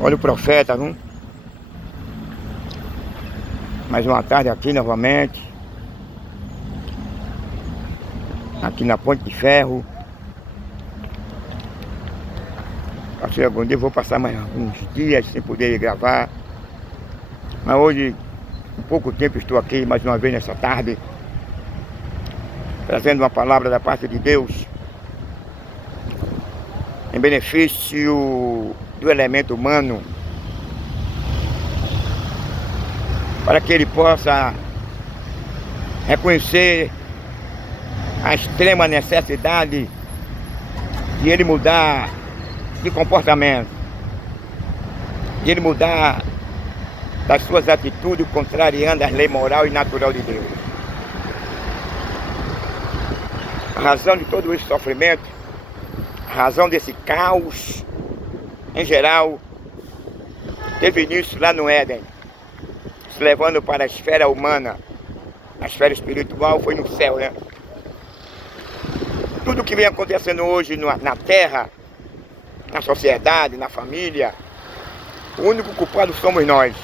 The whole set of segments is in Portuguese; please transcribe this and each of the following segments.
Olha o profeta, não? Mais uma tarde aqui novamente. Aqui na Ponte de Ferro. Acho que algum dia eu vou passar mais alguns dias sem poder gravar. Mas hoje, em pouco tempo, estou aqui mais uma vez nessa tarde, trazendo uma palavra da parte de Deus em benefício do elemento humano, para que ele possa reconhecer a extrema necessidade de ele mudar de comportamento, de ele mudar das suas atitudes contrariando as leis moral e natural de Deus. A razão de todo esse sofrimento, a razão desse caos em geral, teve início lá no Éden, se levando para a esfera humana. A esfera espiritual foi no céu, né? Tudo que vem acontecendo hoje na terra, na sociedade, na família, o único culpado somos nós.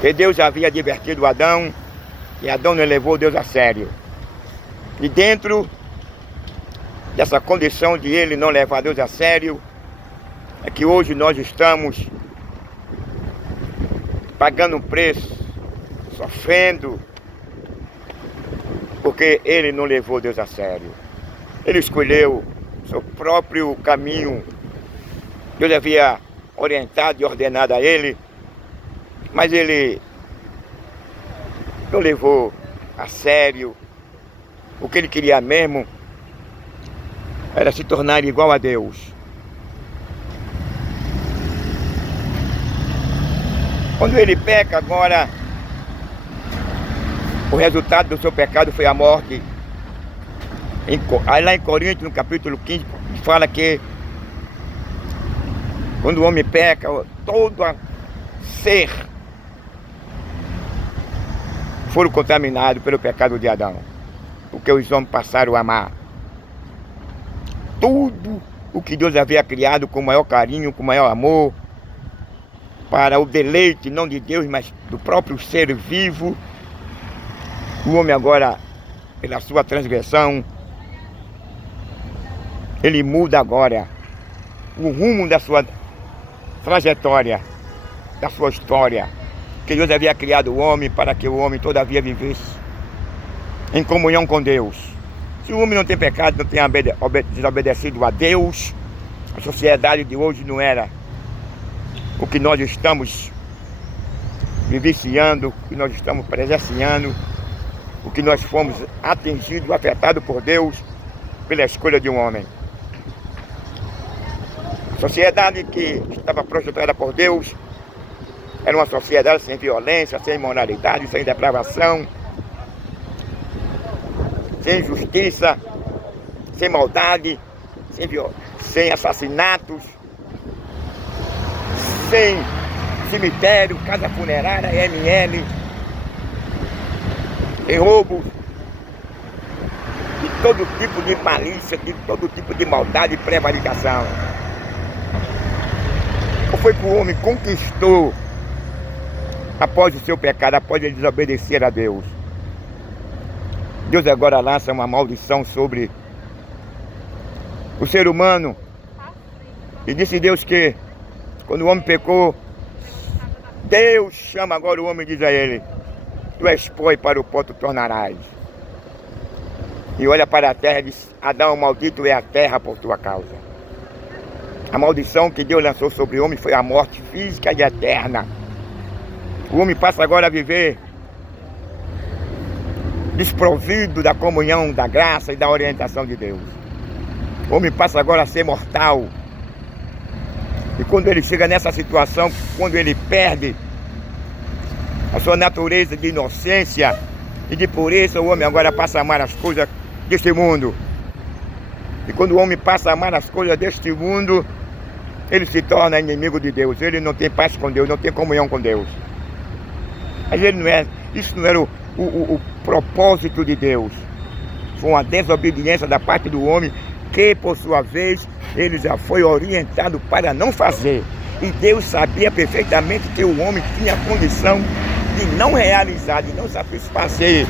Que Deus havia advertido Adão, e Adão não levou Deus a sério. E dentro dessa condição de ele não levar Deus a sério, é que hoje nós estamos pagando um preço, sofrendo, porque ele não levou Deus a sério. Ele escolheu seu próprio caminho. Deus havia orientado e ordenado a ele, mas ele não levou a sério. O que ele queria mesmo era se tornar igual a Deus. Quando ele peca agora, o resultado do seu pecado foi a morte. Aí lá em Coríntios, no capítulo 15, fala que quando o homem peca, todo ser foram contaminados pelo pecado de Adão, porque os homens passaram a amar tudo o que Deus havia criado com o maior carinho, com o maior amor, para o deleite não de Deus, mas do próprio ser vivo. O homem agora, pela sua transgressão, ele muda agora o rumo da sua trajetória, da sua história. Que Deus havia criado o homem para que o homem todavia vivesse em comunhão com Deus. Se o homem não tem pecado, não tem desobedecido a Deus, a sociedade de hoje não era o que nós estamos vivenciando, o que nós estamos presenciando, o que nós fomos atingidos, afetados por Deus, pela escolha de um homem. A sociedade que estava projetada por Deus era uma sociedade sem violência, sem imoralidade, sem depravação, sem justiça, sem maldade, sem assassinatos, sem cemitério, casa funerária, ML, sem roubos, de todo tipo de malícia, de todo tipo de maldade e prevaricação. Qual foi que o homem conquistou após o seu pecado, após ele desobedecer a Deus? Deus agora lança uma maldição sobre o ser humano. E disse Deus que quando o homem pecou, Deus chama agora o homem e diz a ele: tu és pó e para o pó tu tornarás. E olha para a terra e diz: Adão, maldito é a terra por tua causa. A maldição que Deus lançou sobre o homem foi a morte física e eterna. O homem passa agora a viver desprovido da comunhão, da graça e da orientação de Deus. O homem passa agora a ser mortal. E quando ele chega nessa situação, quando ele perde a sua natureza de inocência e de pureza, o homem agora passa a amar as coisas deste mundo. E quando o homem passa a amar as coisas deste mundo, ele se torna inimigo de Deus. Ele não tem paz com Deus, não tem comunhão com Deus. Mas isso não era o propósito de Deus. Foi uma desobediência da parte do homem, que por sua vez ele já foi orientado para não fazer. E Deus sabia perfeitamente que o homem tinha condição de não realizar, de não satisfazer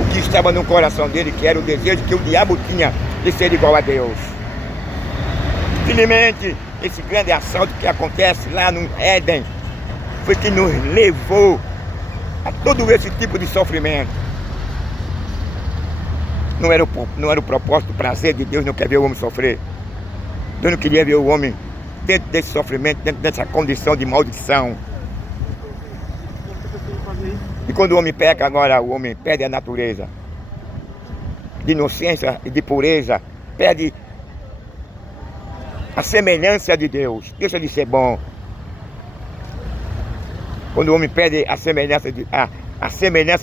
o que estava no coração dele, que era o desejo que o diabo tinha de ser igual a Deus. Infelizmente, esse grande assalto que acontece lá no Éden foi que nos levou a todo esse tipo de sofrimento. Não era o propósito, o prazer de Deus, não quer ver o homem sofrer. Deus não queria ver o homem dentro desse sofrimento, dentro dessa condição de maldição. E quando o homem peca, agora o homem perde a natureza de inocência e de pureza, perde a semelhança de Deus, deixa de ser bom. Quando o homem perde a semelhança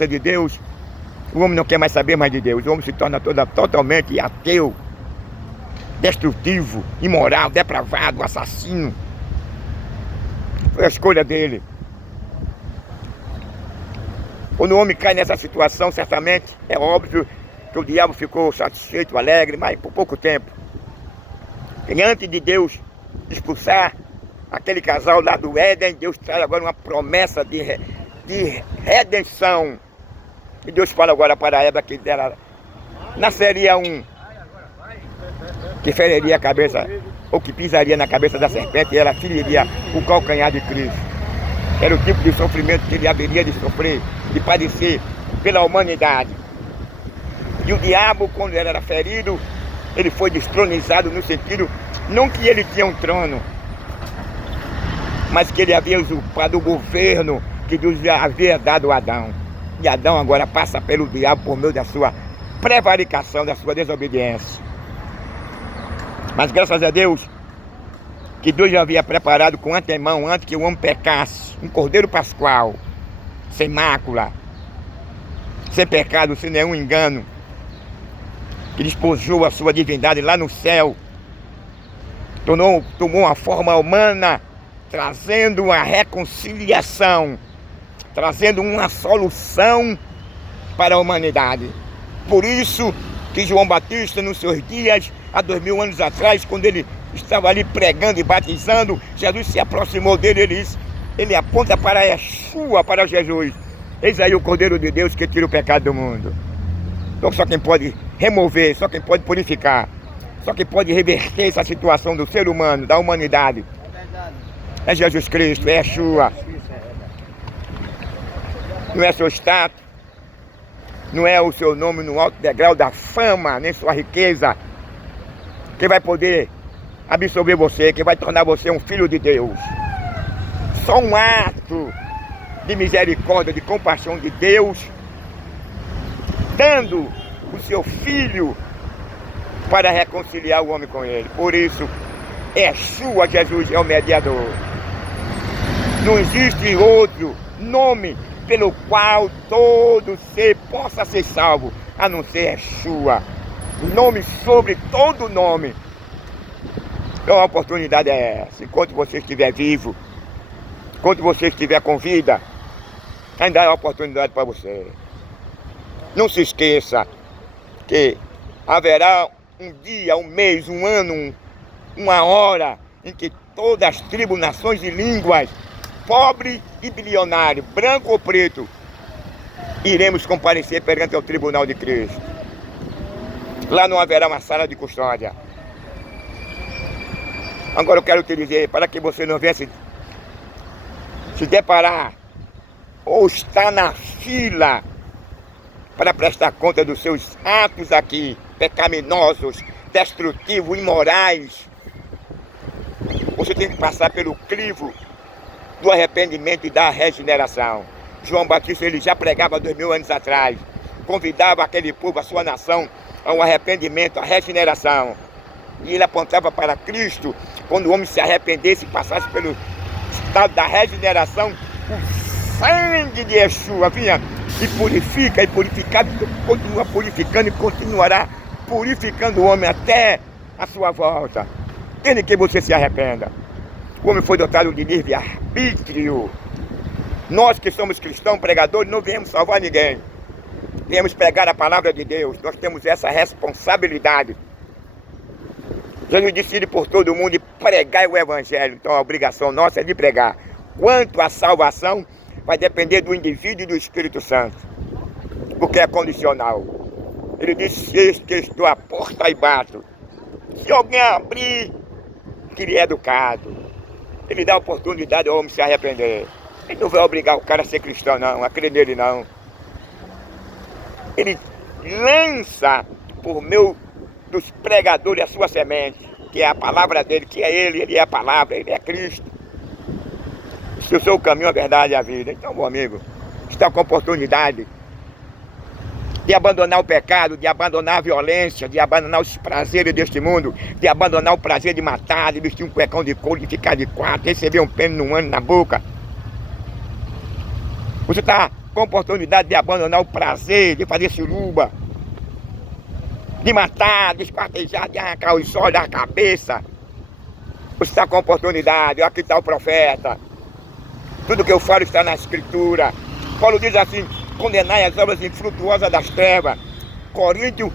de Deus, o homem não quer mais saber mais de Deus. O homem se torna totalmente ateu, destrutivo, imoral, depravado, assassino. Foi a escolha dele. Quando o homem cai nessa situação, certamente é óbvio que o diabo ficou satisfeito, alegre, mas por pouco tempo. E antes de Deus expulsar aquele casal lá do Éden, Deus traz agora uma promessa de redenção. E Deus fala agora para Eva que dela nasceria um que feriria a cabeça, ou que pisaria na cabeça da serpente, e ela feriria o calcanhar de Cristo. Era o tipo de sofrimento que ele haveria de sofrer, de padecer pela humanidade. E o diabo, quando ele era ferido, ele foi destronizado no sentido, não que ele tinha um trono, mas que ele havia usurpado o governo que Deus já havia dado a Adão. E Adão agora passa pelo diabo por meio da sua prevaricação, da sua desobediência. Mas graças a Deus, que Deus já havia preparado com antemão, antes que o homem pecasse, um cordeiro pascual, sem mácula, sem pecado, sem nenhum engano, que despojou a sua divindade lá no céu, tomou uma forma humana, trazendo uma reconciliação, trazendo uma solução para a humanidade. Por isso que João Batista, nos seus dias, há 2000 anos atrás, quando ele estava ali pregando e batizando, Jesus se aproximou dele, ele aponta para Yeshua, para Jesus. Eis aí o Cordeiro de Deus que tira o pecado do mundo. Então só quem pode remover, só quem pode purificar, só quem pode reverter essa situação do ser humano, da humanidade, é Jesus Cristo, é Yeshua. Não é seu status, não é o seu nome no alto degrau da fama, nem sua riqueza, que vai poder absorver você, que vai tornar você um filho de Deus. Só um ato de misericórdia, de compaixão de Deus, dando o seu Filho para reconciliar o homem com Ele. Por isso, Yeshua, Jesus é o mediador. Não existe outro nome pelo qual todo ser possa ser salvo, a não ser Yeshua. Nome sobre todo nome. Então a oportunidade é essa. Enquanto você estiver vivo, enquanto você estiver com vida, ainda há oportunidade para você. Não se esqueça que haverá um dia, um mês, um ano, uma hora em que todas as tribos, nações e línguas, pobre e bilionário, branco ou preto, iremos comparecer perante o tribunal de Cristo. Lá não haverá uma sala de custódia. Agora eu quero te dizer, para que você não venha se deparar ou estar na fila para prestar conta dos seus atos aqui, pecaminosos, destrutivos, imorais, você tem que passar pelo crivo do arrependimento e da regeneração. João Batista, ele já pregava 2000 anos atrás, convidava aquele povo, a sua nação, ao arrependimento, à regeneração. E ele apontava para Cristo, quando o homem se arrependesse e passasse pelo estado da regeneração, o sangue de Yeshua vinha e purifica, e purificado, continua purificando e continuará purificando o homem até a sua volta, desde que você se arrependa. O homem foi dotado de livre-arbítrio. Nós que somos cristãos, pregadores, não viemos salvar ninguém. Viemos pregar a palavra de Deus. Nós temos essa responsabilidade. Jesus disse ir por todo mundo e pregar o evangelho. Então a obrigação nossa é de pregar. Quanto à salvação, vai depender do indivíduo e do Espírito Santo, porque é condicional. Ele disse: eis que estou à porta e bato. Se alguém abrir, que ele é educado, ele dá oportunidade ao homem se arrepender. Ele não vai obrigar o cara a ser cristão, não, a crer nele, não. Ele lança por meio dos pregadores a sua semente, que é a palavra dele, que é ele é a palavra, ele é Cristo. Se eu sou o caminho, a verdade e a vida. Então, meu amigo, está com a oportunidade de abandonar o pecado, de abandonar a violência, de abandonar os prazeres deste mundo, de abandonar o prazer de matar, de vestir um cuecão de couro, de ficar de quatro, receber um pênis num ano na boca. Você está com a oportunidade de abandonar o prazer de fazer suruba, de matar, de esquartejar, de arrancar os olhos da cabeça. Você está com a oportunidade. Aqui está o profeta. Tudo que eu falo está na Escritura. Paulo diz assim: condenai as obras infrutuosas das trevas. Coríntios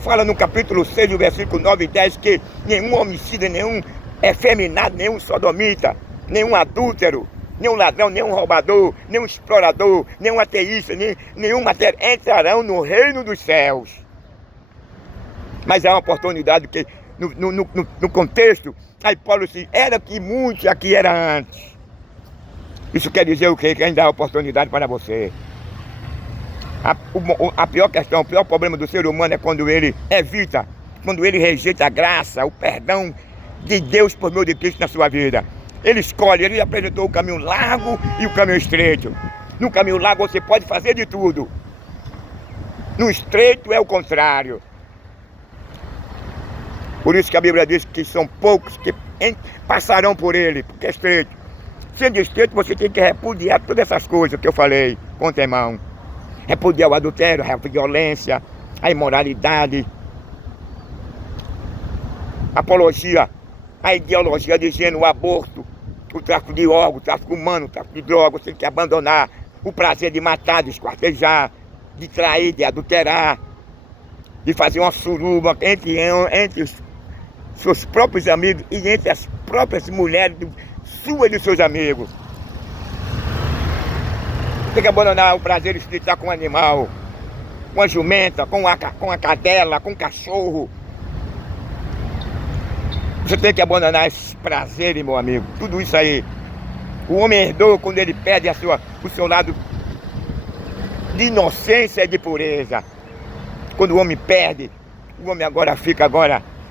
fala no capítulo 6, no versículo 9 e 10, que nenhum homicida, nenhum efeminado, nenhum sodomita, nenhum adúltero, nenhum ladrão, nenhum roubador, nenhum explorador, nenhum ateísta, nenhum material entrarão no reino dos céus. Mas há uma oportunidade que, no contexto, aí Paulo disse: era que muitos aqui era antes. Isso quer dizer o quê? Que ainda há oportunidade para você. A pior questão, o pior problema do ser humano é quando ele evita, quando ele rejeita a graça, o perdão de Deus por meio de Cristo na sua vida. Ele escolhe, ele apresentou o caminho largo e o caminho estreito. No caminho largo você pode fazer de tudo. No estreito é o contrário. Por isso que a Bíblia diz que são poucos que passarão por ele, porque é estreito. Sendo estreito, você tem que repudiar todas essas coisas que eu falei com o irmão. Repudiar o adultério, a violência, a imoralidade, a apologia, a ideologia dizendo o aborto, o tráfico de órgãos, o tráfico humano, o tráfico de drogas. Você tem que abandonar o prazer de matar, de esquartejar, de trair, de adulterar, de fazer uma suruba entre os seus próprios amigos e entre as próprias mulheres suas e dos seus amigos. Tem que abandonar o prazer de estar com um animal, com a jumenta, com a cadela, com o cachorro. Você tem que abandonar esses prazeres, meu amigo. Tudo isso aí. O homem herdou quando ele perde o seu lado de inocência e de pureza. Quando o homem perde, o homem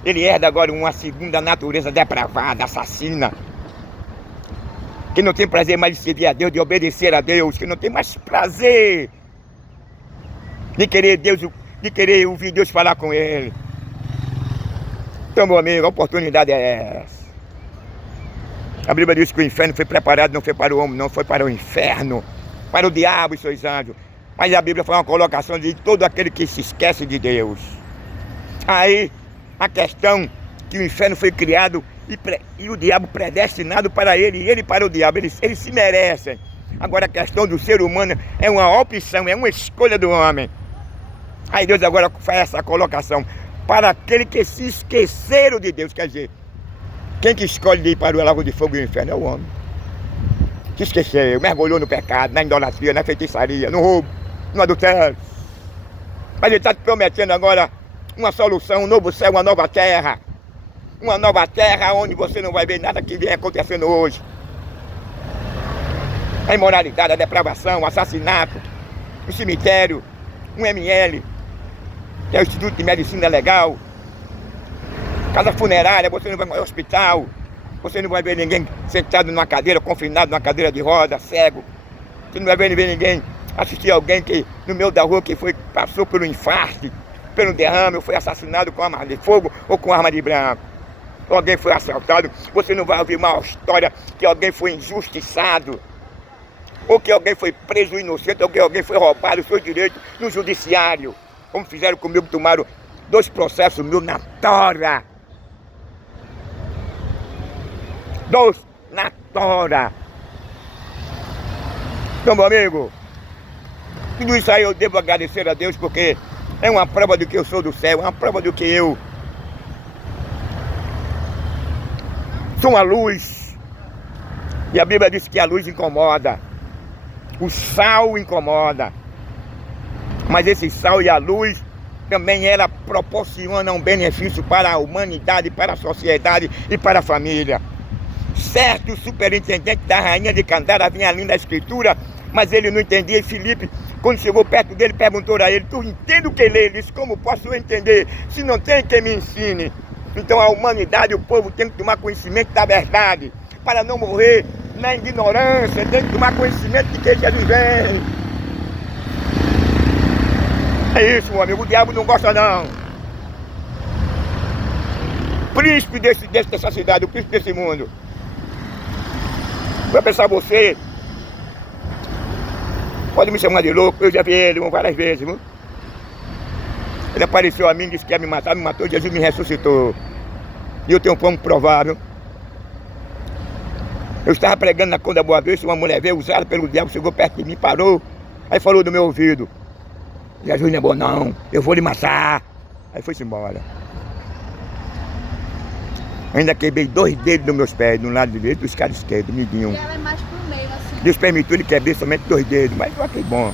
ele herda agora uma segunda natureza depravada, assassina. Que não tem prazer mais de servir a Deus, de obedecer a Deus, que não tem mais prazer de querer ouvir Deus falar com ele. Então, meu amigo, a oportunidade é essa. A Bíblia diz que o inferno foi preparado, não foi para o homem, não foi para o inferno, para o diabo e seus anjos. Mas a Bíblia foi uma colocação de todo aquele que se esquece de Deus. Aí, a questão que o inferno foi criado e o diabo predestinado para ele, e ele para o diabo, eles se merecem. Agora a questão do ser humano é uma opção, é uma escolha do homem. Aí Deus agora faz essa colocação: para aquele que se esqueceram de Deus. Quer dizer, quem que escolhe ir para o lago de fogo e o inferno é o homem. Se esqueceu, mergulhou no pecado, na idolatria, na feitiçaria, no roubo, no adultério. Mas ele está te prometendo agora uma solução, um novo céu, uma nova terra. Uma nova terra onde você não vai ver nada que vem acontecendo hoje. A imoralidade, a depravação, o assassinato, o cemitério, um ML, que é o Instituto de Medicina Legal, casa funerária, você não vai ao hospital, você não vai ver ninguém sentado numa cadeira, confinado numa cadeira de roda, cego. Você não vai ver ninguém assistir alguém que no meio da rua que passou por um infarto, pelo derrame, ou foi assassinado com arma de fogo ou com arma de branco. Alguém foi assaltado. Você não vai ouvir uma história que alguém foi injustiçado, ou que alguém foi preso inocente, ou que alguém foi roubado o seu direito no judiciário, como fizeram comigo, tomaram 2 processos meus na tora. 2 na tora. Então, meu amigo, tudo isso aí eu devo agradecer a Deus, porque é uma prova do que eu sou do céu, é uma prova do que eu São a luz. E a Bíblia diz que a luz incomoda. O sal incomoda. Mas esse sal e a luz também ela proporciona um benefício para a humanidade, para a sociedade e para a família. Certo, o superintendente da rainha de Candara vinha ali na escritura, mas ele não entendia. E Filipe, quando chegou perto dele, perguntou a ele: tu entende o que lê? Ele disse: como posso eu entender se não tem quem me ensine? Então a humanidade, o povo tem que tomar conhecimento da verdade, para não morrer na ignorância. Tem que tomar conhecimento de que Jesus vem. É isso, meu amigo, o diabo não gosta não. Príncipe dessa cidade, o príncipe desse mundo. Vai pensar você, pode me chamar de louco, eu já vi ele várias vezes, viu? Ele apareceu a mim, disse que ia me matar, me matou, Jesus me ressuscitou. E eu tenho como provável. Eu estava pregando na Conda Boa Vista, uma mulher veio usada pelo diabo, chegou perto de mim, parou, aí falou do meu ouvido: Jesus não é bom não, eu vou lhe matar. Aí foi-se embora. Ainda quebrei 2 dedos dos meus pés, de um lado direito e do escada esquerdo, midinho. E ela é mais pro meio, assim. Deus permitiu ele quebrar somente 2 dedos, mas foi que bom.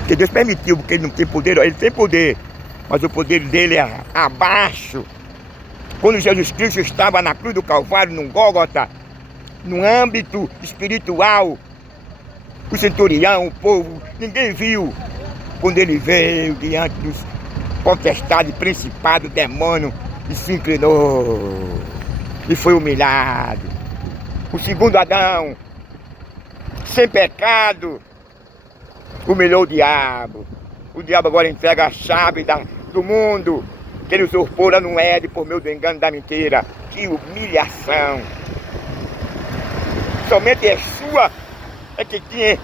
Porque Deus permitiu, porque ele não tem poder, ele tem poder, mas o poder dele é abaixo. Quando Jesus Cristo estava na cruz do Calvário, num Gólgota, no âmbito espiritual, o centurião, o povo, ninguém viu. Quando ele veio diante dos potestades, principado, demônio, e se inclinou e foi humilhado. O segundo Adão, sem pecado, humilhou o diabo. O diabo agora entrega a chave do mundo que ele usurpou lá no Éden por meio do engano da mentira. Que humilhação! Somente Yeshua é que tinha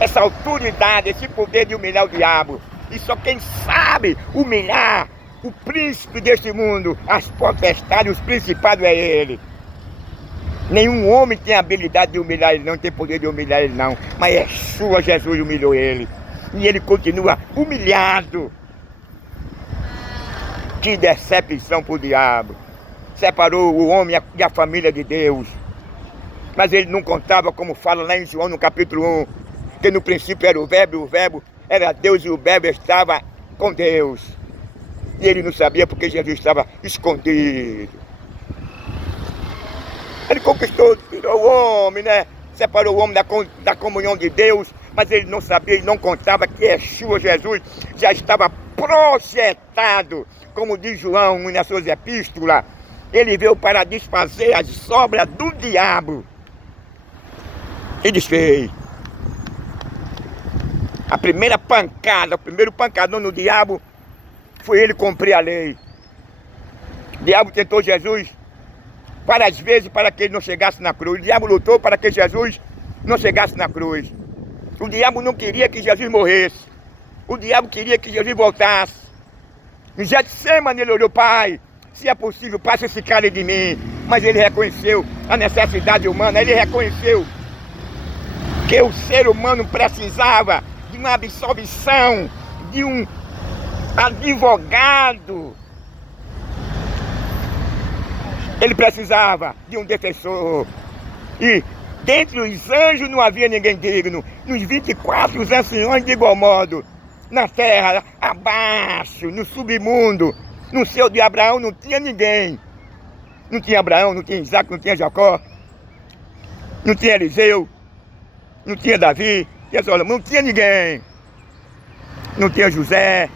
essa autoridade, esse poder de humilhar o diabo. E só quem sabe humilhar o príncipe deste mundo, as potestades, os principados, é ele. Nenhum homem tem habilidade de humilhar ele, não tem poder de humilhar ele não. Mas Yeshua, Jesus humilhou ele. E ele continua humilhado. Que decepção para o diabo. Separou o homem e a família de Deus. Mas ele não contava, como fala lá em João no capítulo 1, que no princípio era o Verbo era Deus e o Verbo estava com Deus. E ele não sabia porque Jesus estava escondido. Ele conquistou, tirou o homem, né? Separou o homem da comunhão de Deus, mas ele não sabia e não contava que Yeshua, Jesus, já estava projetado, como diz João nas suas epístolas. Ele veio para desfazer as obras do diabo. E desfez. A primeira pancada, o primeiro pancadão no diabo foi ele cumprir a lei. O diabo tentou Jesus várias vezes para que ele não chegasse na cruz. O diabo lutou para que Jesus não chegasse na cruz. O diabo não queria que Jesus morresse. O diabo queria que Jesus voltasse. Em Getsemane ele olhou: Pai, se é possível, passa esse cara de mim. Mas ele reconheceu a necessidade humana, ele reconheceu que o ser humano precisava de uma absolvição, de um advogado. Ele precisava de um defensor. E dentre os anjos não havia ninguém digno. Nos 24 anciões de igual modo. Na terra, abaixo, no submundo, no seio de Abraão não tinha ninguém. Não tinha Abraão, não tinha Isaac, não tinha Jacó. Não tinha Eliseu. Não tinha Davi, não tinha Salomão, não tinha ninguém. Não tinha José.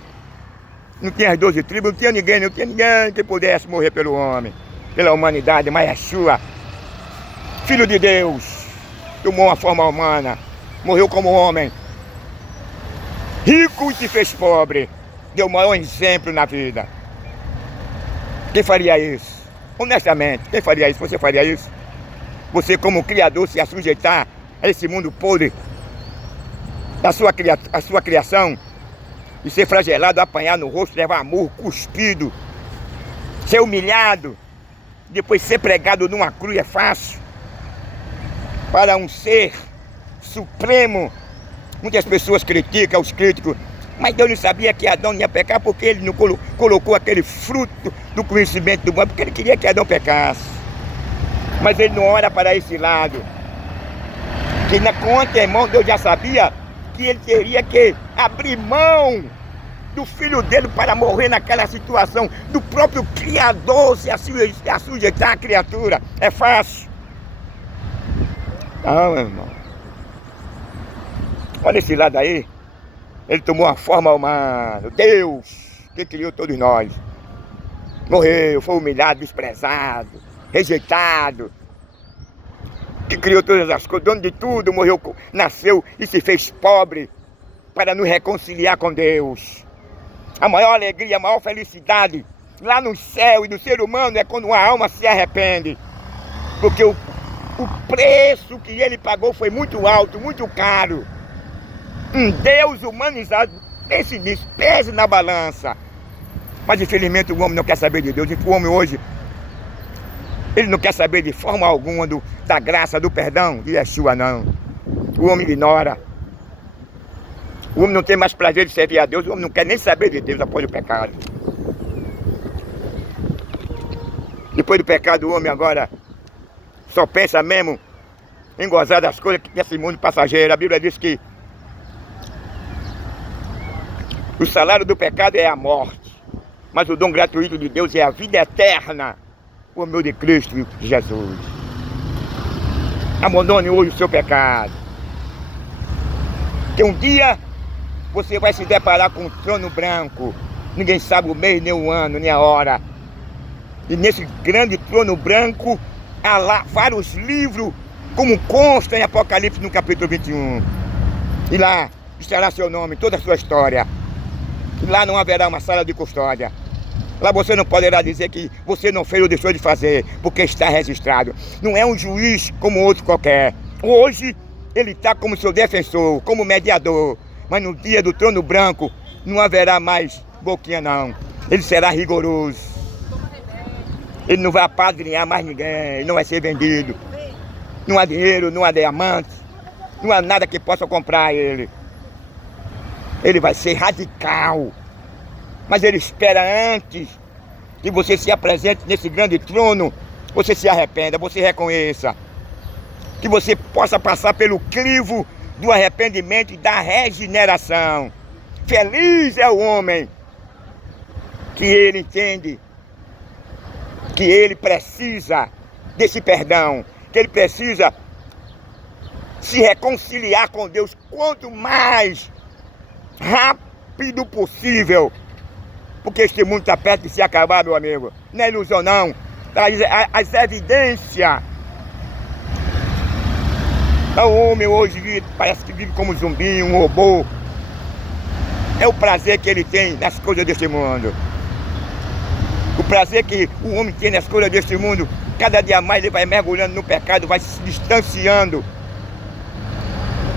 Não tinha as 12 tribos, não tinha ninguém que pudesse morrer pelo homem, pela humanidade. Mas Yeshua, Filho de Deus, tomou uma forma humana, morreu como homem, rico e se fez pobre, deu o maior exemplo na vida. Quem faria isso? Honestamente, quem faria isso? Você faria isso? Você, como criador, se assujeitar a esse mundo podre da sua criação, e ser flagelado, apanhar no rosto, levar murro, cuspido, ser humilhado, depois ser pregado numa cruz é fácil. Para um ser supremo, muitas pessoas criticam, os críticos, Mas Deus não sabia que Adão ia pecar porque ele não colocou aquele fruto do conhecimento do bom, porque ele queria que Adão pecasse. Mas ele não olha para esse lado. Que com antemão Deus já sabia que ele teria que abrir mão do filho dele para morrer naquela situação, do próprio Criador se sujeitar à criatura. É fácil? Não, meu irmão. Olha esse lado aí. Ele tomou uma forma humana. Deus, que criou todos nós. Morreu, foi humilhado, desprezado, rejeitado. Que criou todas as coisas, dono de tudo, morreu, nasceu e se fez pobre para nos reconciliar com Deus. A maior alegria, a maior felicidade lá no céu e no ser humano é quando uma alma se arrepende. Porque o preço que ele pagou foi muito alto, muito caro. Um Deus humanizado, pense nisso, pese na balança. Mas infelizmente o homem não quer saber de Deus. O homem hoje, ele não quer saber de forma alguma da graça, do perdão de Yeshua, não. O homem ignora. O homem não tem mais prazer de servir a Deus. O homem não quer nem saber de Deus após o pecado. Depois do pecado, o homem agora só pensa mesmo em gozar das coisas desse mundo passageiro. A Bíblia diz que o salário do pecado é a morte, mas o dom gratuito de Deus é a vida eterna, por meio de Cristo Jesus. Abandone hoje o seu pecado. Que um dia você vai se deparar com um trono branco. Ninguém sabe o mês, nem o ano, nem a hora. E nesse grande trono branco, há lá vários livros, como consta em Apocalipse no capítulo 21. E lá estará seu nome, toda a sua história. E lá não haverá uma sala de custódia. Lá você não poderá dizer que você não fez ou deixou de fazer, porque está registrado. Não é um juiz como outro qualquer. Hoje ele está como seu defensor, como mediador. Mas no dia do trono branco não haverá mais boquinha não. Ele será rigoroso. Ele não vai apadrinhar mais ninguém, ele não vai ser vendido. Não há dinheiro, não há diamante, não há nada que possa comprar ele. Ele vai ser radical. Mas ele espera antes que você se apresente nesse grande trono, você se arrependa, você reconheça. Que você possa passar pelo crivo do arrependimento e da regeneração. Feliz é o homem que ele entende que ele precisa desse perdão, que ele precisa se reconciliar com Deus quanto mais rápido possível, porque este mundo está perto de se acabar, meu amigo. Não é ilusão não, as evidências. O homem hoje parece que vive como um zumbi, um robô. É o prazer que ele tem nas coisas deste mundo. O prazer que o homem tem nas coisas deste mundo, cada dia mais ele vai mergulhando no pecado, vai se distanciando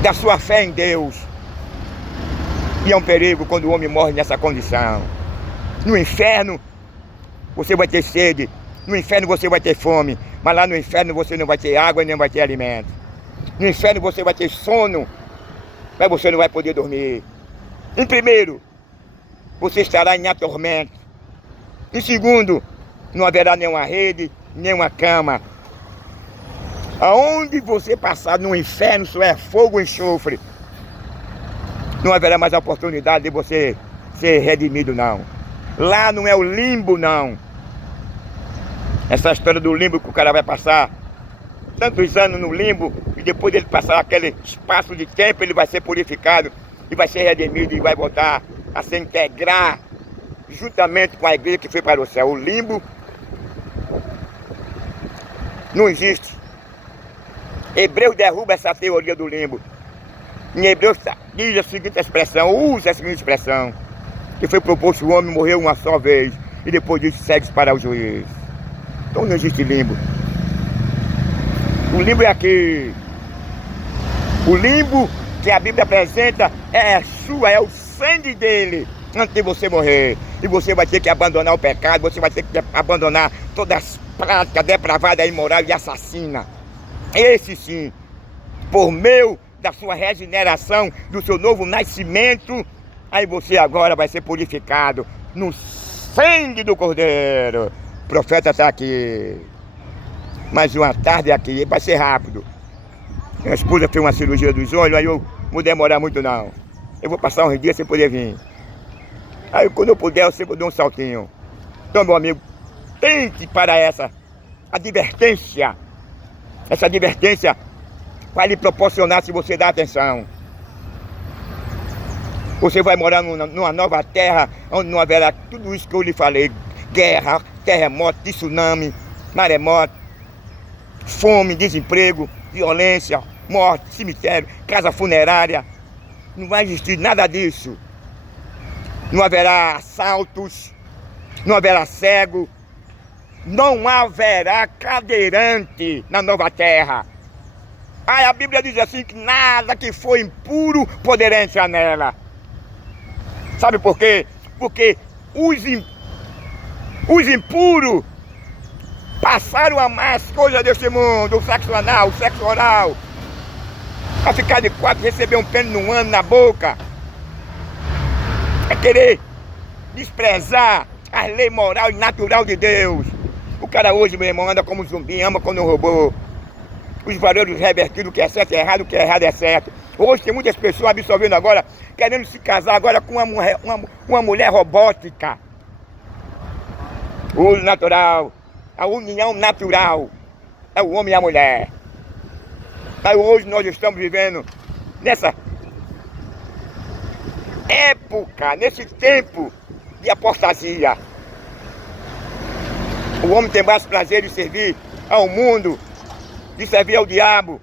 da sua fé em Deus. E é um perigo quando o homem morre nessa condição. No inferno você vai ter sede, no inferno você vai ter fome, mas lá no inferno você não vai ter água e nem vai ter alimento. No inferno você vai ter sono, mas você não vai poder dormir. Em primeiro, você estará em atormento. Em segundo, não haverá nenhuma rede, nenhuma cama. Aonde você passar no inferno só é fogo e enxofre. Não haverá mais a oportunidade de você ser redimido, não. Lá não é o limbo, não. Essa história do limbo que o cara vai passar tantos anos no limbo, e depois dele passar aquele espaço de tempo, ele vai ser purificado e vai ser redimido e vai voltar a se integrar juntamente com a igreja que foi para o céu. O limbo não existe. Hebreus derruba essa teoria do limbo. Em Hebreus diz a seguinte expressão, usa a seguinte expressão, que foi proposto o homem morrer uma só vez e depois disso segue para o juiz. Então não existe limbo. O limbo é aqui. O limbo que a Bíblia apresenta é o sangue dele antes de você morrer. E você vai ter que abandonar o pecado, você vai ter que abandonar todas as práticas depravadas, imorais e assassinas. Esse sim, por meio da sua regeneração, do seu novo nascimento, Aí você agora vai ser purificado no sangue do Cordeiro. O profeta está aqui. Mais uma tarde aqui, vai ser rápido. Minha esposa fez uma cirurgia dos olhos, aí eu não vou demorar muito não. Eu vou passar uns dias sem poder vir. Aí quando eu puder, eu sempre dou um saltinho. Então, meu amigo, tente para essa advertência. Essa advertência vai lhe proporcionar se você dá atenção. Você vai morar numa nova terra, onde não haverá tudo isso que eu lhe falei. Guerra, terremoto, tsunami, maremoto, fome, desemprego, violência, morte, cemitério, casa funerária. Não vai existir nada disso. Não haverá assaltos, não haverá cego, não haverá cadeirante na nova terra. Aí a Bíblia diz assim que nada que for impuro poderá entrar nela. Sabe por quê? Porque os impuros passaram a amar as coisas deste mundo, o sexo anal, o sexo oral, a ficar de quatro, receber um pênis no ano na boca, é querer desprezar a lei moral e natural de Deus. O cara hoje, meu irmão, anda como um zumbi, ama como um robô. Os valores revertidos, o que é certo é errado, o que é errado é certo. Hoje tem muitas pessoas absorvendo agora, querendo se casar agora com uma mulher robótica. O natural, a união natural é o homem e a mulher. Aí hoje nós estamos vivendo nessa época, nesse tempo de apostasia. O homem tem mais prazer de servir ao mundo, de servir ao diabo,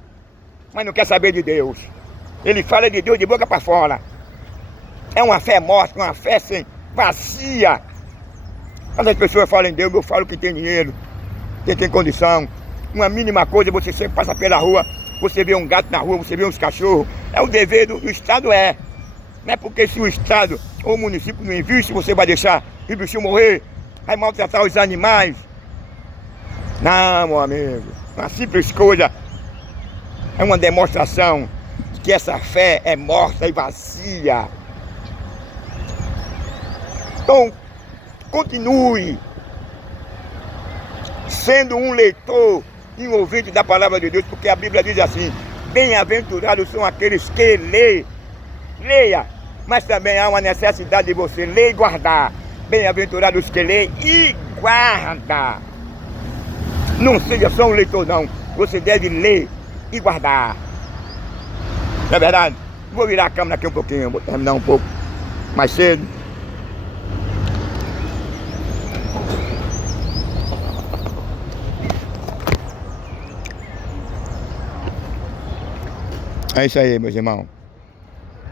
mas não quer saber de Deus. Ele fala de Deus de boca para fora. É uma fé morta, uma fé sem vazia. Quando as pessoas falam em Deus, eu falo que tem dinheiro, que tem condição. Uma mínima coisa, você sempre passa pela rua, você vê um gato na rua, você vê uns cachorros. É o dever do Estado, é. Não é porque se o Estado ou o município não investe, você vai deixar o bicho morrer, vai maltratar os animais. Não, meu amigo. Uma simples coisa é uma demonstração de que essa fé é morta e vazia. Então, continue sendo um leitor e um ouvinte da palavra de Deus, porque a Bíblia diz assim: bem-aventurados são aqueles que lêem. Leia, mas também há uma necessidade de você ler e guardar. Bem-aventurados que lêem e guardam. Não seja só um leitor não, você deve ler e guardar. Não é verdade? Vou virar a câmera aqui um pouquinho, vou terminar um pouco mais cedo. É isso aí, meus irmãos.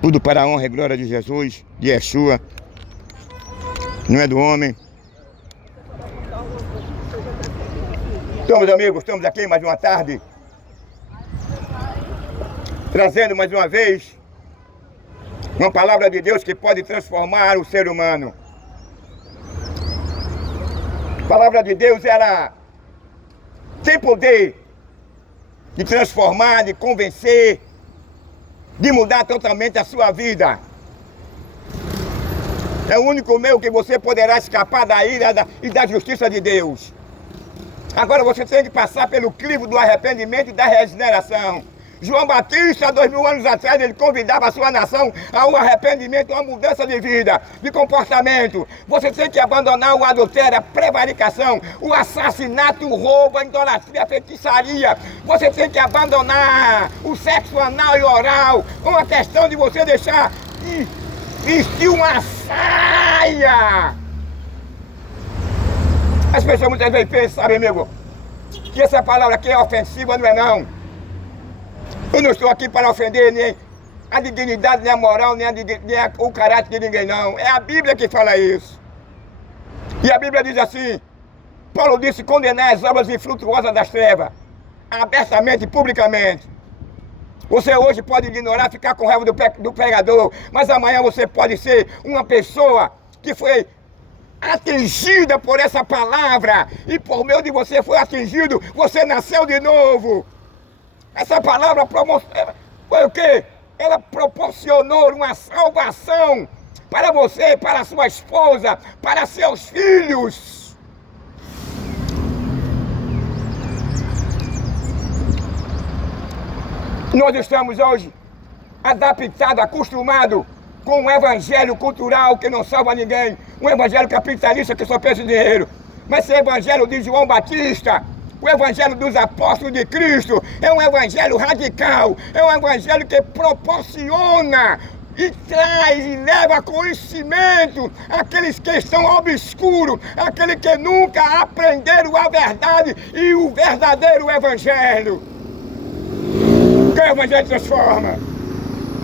Tudo para a honra e glória de Jesus, de Yeshua. Não é do homem. Então, meus amigos, estamos aqui mais uma tarde, trazendo mais uma vez uma palavra de Deus que pode transformar o ser humano. A palavra de Deus, ela tem poder de transformar, de convencer, de mudar totalmente a sua vida. É o único meio que você poderá escapar da ira e da justiça de Deus. Agora você tem que passar pelo crivo do arrependimento e da regeneração. João Batista, 2000 anos atrás, ele convidava a sua nação a um arrependimento, a uma mudança de vida, de comportamento. Você tem que abandonar o adultério, a prevaricação, o assassinato, o roubo, a idolatria, a feitiçaria. Você tem que abandonar o sexo anal e oral, com a questão de você deixar de vestir uma saia. As pessoas muitas vezes pensam, sabe, amigo, que essa palavra aqui é ofensiva, não é não. Eu não estou aqui para ofender nem a dignidade, nem a moral, nem o caráter de ninguém, não. É a Bíblia que fala isso. E a Bíblia diz assim, Paulo disse, condenar as obras infrutuosas das trevas, abertamente e publicamente. Você hoje pode ignorar, ficar com raiva do pregador, mas amanhã você pode ser uma pessoa que foi atingida por essa palavra, e por meio de você foi atingido, você nasceu de novo. Essa palavra foi o quê? Ela proporcionou uma salvação para você, para sua esposa, para seus filhos. Nós estamos hoje adaptados, acostumados com um evangelho cultural que não salva ninguém, um evangelho capitalista que só pensa em dinheiro. Mas esse evangelho de João Batista, o evangelho dos apóstolos de Cristo, é um evangelho radical, é um evangelho que proporciona e traz e leva conhecimento àqueles que estão obscuros, àqueles que nunca aprenderam a verdade e o verdadeiro evangelho. Que o evangelho transforma,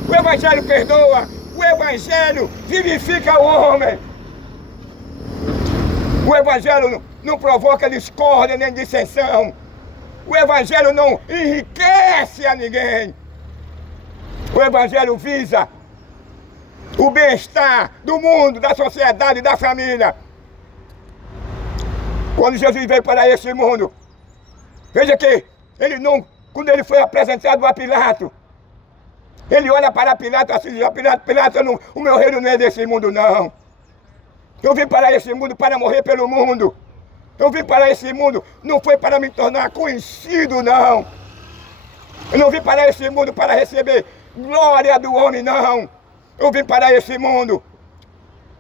o evangelho perdoa, o evangelho vivifica o homem. O evangelho não provoca discórdia nem dissensão. O evangelho não enriquece a ninguém. O evangelho visa o bem-estar do mundo, da sociedade, da família. Quando Jesus veio para esse mundo, veja que ele não, quando ele foi apresentado a Pilato, ele olha para Pilato assim, diz: Pilato, o meu reino não é desse mundo, não. Eu vim para esse mundo para morrer pelo mundo. Eu vim para esse mundo, não foi para me tornar conhecido, não. Eu não vim para esse mundo para receber glória do homem, não. Eu vim para esse mundo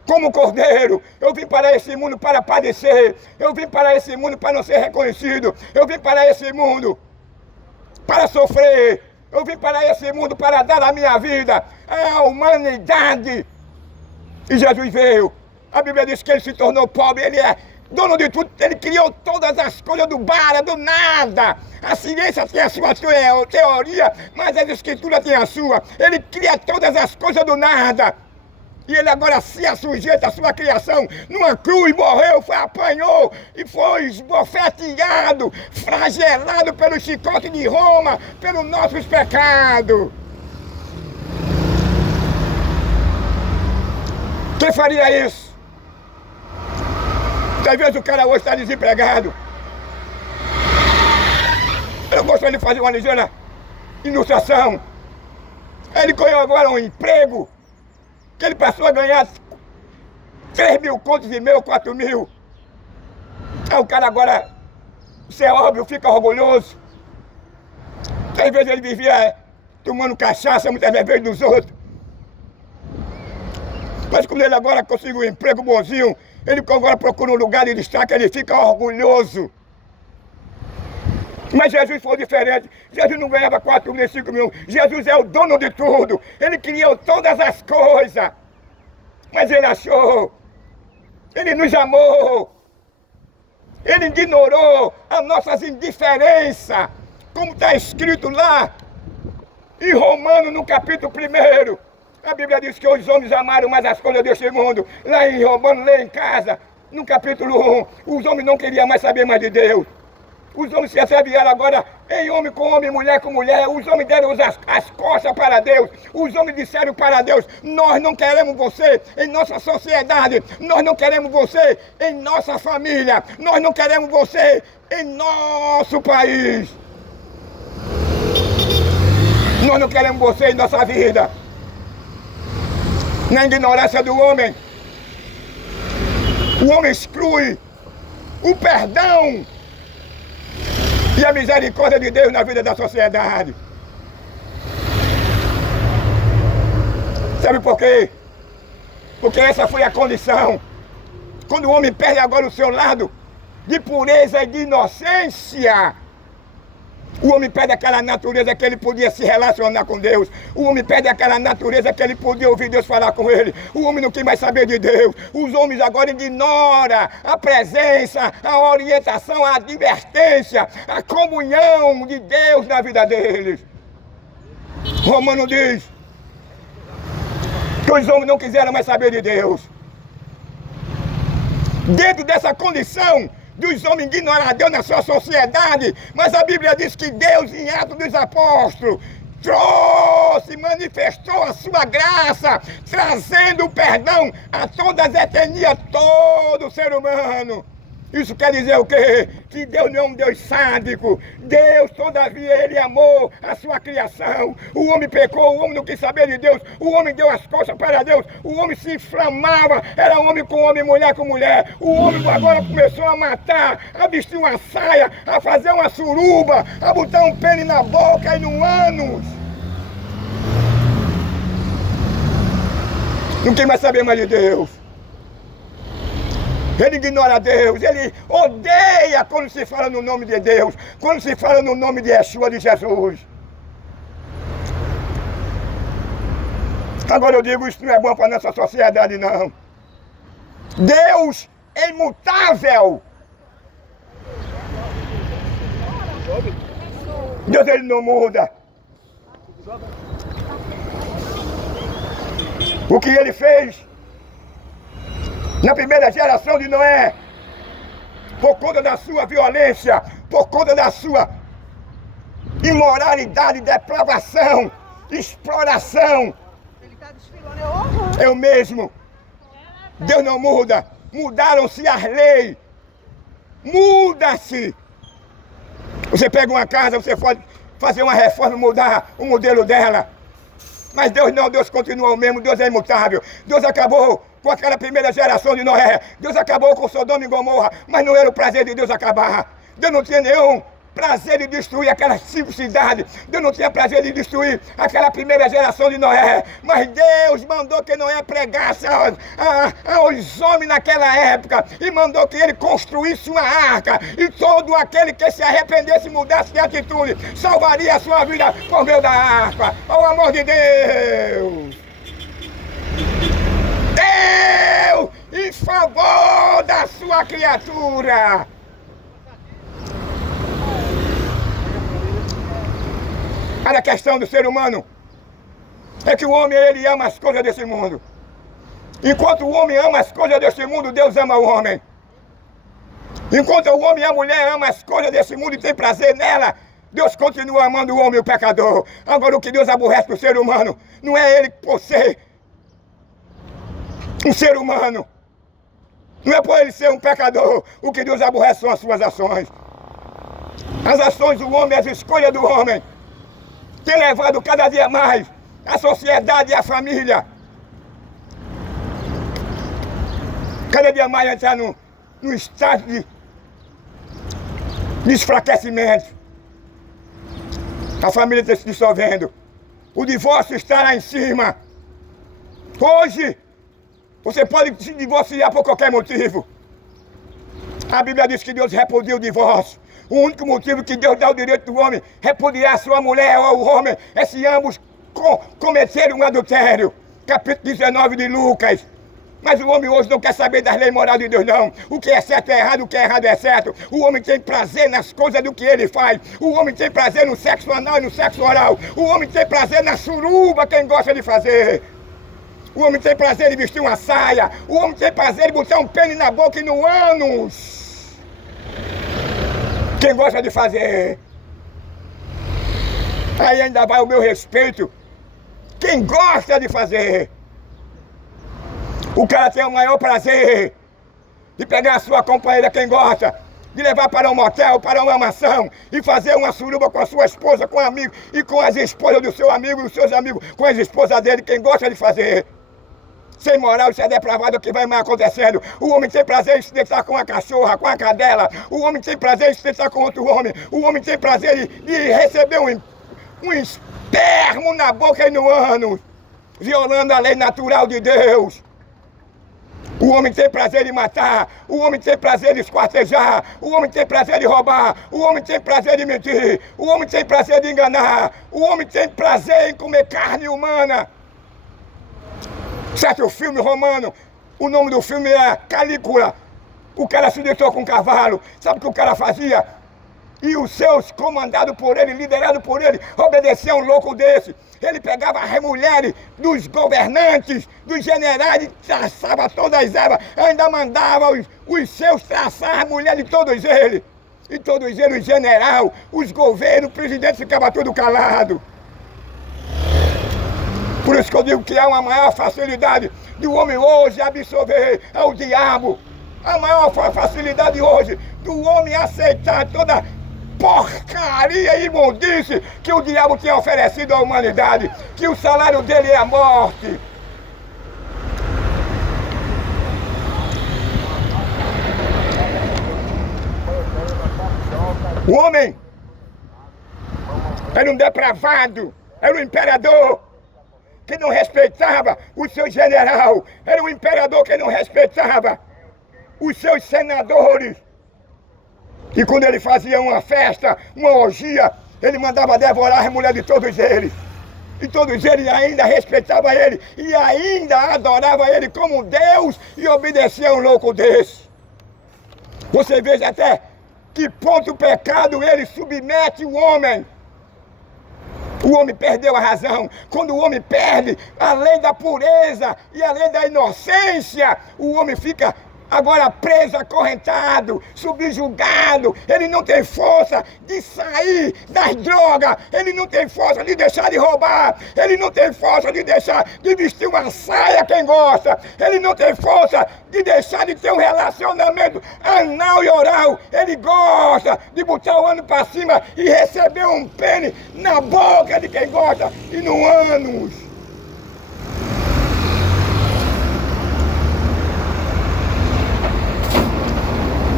como cordeiro. Eu vim para esse mundo para padecer. Eu vim para esse mundo para não ser reconhecido. Eu vim para esse mundo para sofrer. Eu vim para esse mundo para dar a minha vida à humanidade. E Jesus veio. A Bíblia diz que ele se tornou pobre. Ele é dono de tudo. Ele criou todas as coisas do bara, do nada. A ciência tem a sua teoria, mas a escritura tem a sua. Ele cria todas as coisas do nada. E ele agora se assujeita à sua criação. Numa cruz morreu, apanhou e foi esbofeteado, flagelado pelo chicote de Roma, pelos nossos pecados. Quem faria isso? Talvez o cara hoje está desempregado. Eu gostaria de fazer uma ligeira ilustração. Ele ganhou agora um emprego que ele passou a ganhar 3.000 contos e meio, 4.000. Aí o cara agora, isso é óbvio, fica orgulhoso. Às vezes ele vivia tomando cachaça, muitas vezes dos outros. Mas quando ele agora conseguiu um emprego bonzinho, ele agora procura um lugar de destaque, ele fica orgulhoso. Mas Jesus foi diferente. Jesus não ganhava 4.000, 5.000. Jesus é o dono de tudo. Ele criou todas as coisas. Mas ele achou. Ele nos amou. Ele ignorou as nossas indiferenças. Como está escrito lá em Romanos, no capítulo 1. A Bíblia diz que os homens amaram mais as coisas deste mundo. Lá em Romanos, lê em casa, no capítulo 1, os homens não queriam mais saber mais de Deus. Os homens se assemelharam agora em homem com homem, mulher com mulher. Os homens deram as costas para Deus. Os homens disseram para Deus: nós não queremos você em nossa sociedade. Nós não queremos você em nossa família. Nós não queremos você em nosso país. Nós não queremos você em nossa vida. Na ignorância do homem, o homem exclui o perdão e a misericórdia de Deus na vida da sociedade. Sabe por quê? Porque essa foi a condição. Quando o homem perde agora o seu lado de pureza e de inocência, o homem perde aquela natureza que ele podia se relacionar com Deus. O homem perde aquela natureza que ele podia ouvir Deus falar com ele. O homem não quer mais saber de Deus. Os homens agora ignoram a presença, a orientação, a advertência, a comunhão de Deus na vida deles. Romano diz que os homens não quiseram mais saber de Deus. Dentro dessa condição dos homens ignorar Deus na sua sociedade, mas a Bíblia diz que Deus, em Atos dos Apóstolos, trouxe, manifestou a sua graça, trazendo o perdão a todas as etnias, todo ser humano. Isso quer dizer o quê? Que Deus não é um Deus sádico. Deus, todavia, Ele amou a sua criação. O homem pecou, o homem não quis saber de Deus. O homem deu as costas para Deus. O homem se inflamava. Era homem com homem, mulher com mulher. O homem agora começou a matar, a vestir uma saia, a fazer uma suruba, a botar um pênis na boca e no ânus. Não quer mais saber mais de Deus. Ele ignora Deus, ele odeia quando se fala no nome de Deus, quando se fala no nome de Yeshua, de Jesus. Agora eu digo, isso não é bom para a nossa sociedade, não. Deus é imutável. Deus, ele não muda. O que ele fez na primeira geração de Noé, por conta da sua violência, por conta da sua imoralidade, depravação, exploração. Ele está desfilando, eu mesmo. Deus não muda. Mudaram-se as leis. Muda-se. Você pega uma casa, você pode fazer uma reforma, mudar o modelo dela. Mas Deus não, Deus continua o mesmo, Deus é imutável. Deus acabou com aquela primeira geração de Noé. Deus acabou com Sodoma e Gomorra, mas não era o prazer de Deus acabar. Deus não tinha nenhum prazer de destruir aquelas 5 cidades. Deus não tinha prazer de destruir aquela primeira geração de Noé. Mas Deus mandou que Noé pregasse aos homens naquela época. E mandou que ele construísse uma arca. E todo aquele que se arrependesse e mudasse de atitude, salvaria a sua vida por meio da arca. Ao amor de Deus! Deus em favor da sua criatura! Mas a questão do ser humano é que o homem, ele ama as coisas desse mundo. Enquanto o homem ama as coisas desse mundo, Deus ama o homem. Enquanto o homem e a mulher amam as coisas desse mundo e tem prazer nela, Deus continua amando o homem e o pecador. Agora, o que Deus aborrece do ser humano não é ele por ser um ser humano. Não é por ele ser um pecador. O que Deus aborrece são as suas ações. As ações do homem, as escolhas do homem, tem levado cada dia mais a sociedade e a família cada dia mais a entrar no estado de enfraquecimento. A família está se dissolvendo. O divórcio está lá em cima. Hoje, você pode se divorciar por qualquer motivo. A Bíblia diz que Deus repudia o divórcio. O único motivo que Deus dá o direito do homem repudiar sua mulher ou o homem é se ambos cometerem um adultério. Capítulo 19 de Lucas. Mas o homem hoje não quer saber das leis morais de Deus, não. O que é certo é errado, o que é errado é certo. O homem tem prazer nas coisas do que ele faz. O homem tem prazer no sexo anal e no sexo oral. O homem tem prazer na suruba, quem gosta de fazer. O homem tem prazer de vestir uma saia. O homem tem prazer de botar um pênis na boca e no ânus. Quem gosta de fazer. Aí ainda vai o meu respeito. Quem gosta de fazer. O cara tem o maior prazer de pegar a sua companheira, quem gosta, de levar para um motel, para uma mansão e fazer uma suruba com a sua esposa, com amigo e com as esposas do seu amigo, dos seus amigos, com as esposas dele, quem gosta de fazer. Sem moral, isso é depravado, o que vai mais acontecendo. O homem tem prazer em se deitar com a cachorra, com a cadela. O homem tem prazer em se deitar com outro homem. O homem tem prazer de receber um espermo na boca e no ânus, violando a lei natural de Deus. O homem tem prazer em matar. O homem tem prazer em esquartejar. O homem tem prazer de roubar. O homem tem prazer de mentir. O homem tem prazer de enganar. O homem tem prazer em comer carne humana. Certo filme romano, o nome do filme é Calígula. O cara se deitou com um cavalo. Sabe o que o cara fazia? E os seus, comandados por ele, liderados por ele, obedeciam um louco desse. Ele pegava as mulheres dos governantes, dos generais, e traçava todas elas. Ainda mandava os seus traçar as mulheres de todos eles. E todos eles, os generais, os governos, o presidente ficava tudo calado. Por isso que eu digo que há uma maior facilidade do homem hoje absorver ao diabo A maior facilidade hoje do homem aceitar toda porcaria e imundice que o diabo tinha oferecido à humanidade, que o salário dele é a morte. O homem era um depravado, era um imperador que não respeitava o seu general, era um imperador que não respeitava os seus senadores. E quando ele fazia uma festa, uma orgia, ele mandava devorar as mulheres de todos eles. E todos eles ainda respeitavam ele e ainda adoravam ele como Deus e obedeciam a um louco desse. Você veja até que ponto o pecado ele submete o homem. O homem perdeu a razão. Quando o homem perde a lei da pureza e a lei da inocência, o homem fica agora preso, acorrentado, subjugado. Ele não tem força de sair das drogas. Ele não tem força de deixar de roubar. Ele não tem força de deixar de vestir uma saia quem gosta. Ele não tem força de deixar de ter um relacionamento anal e oral. Ele gosta de botar o ânus para cima e receber um pênis na boca de quem gosta e no ânus.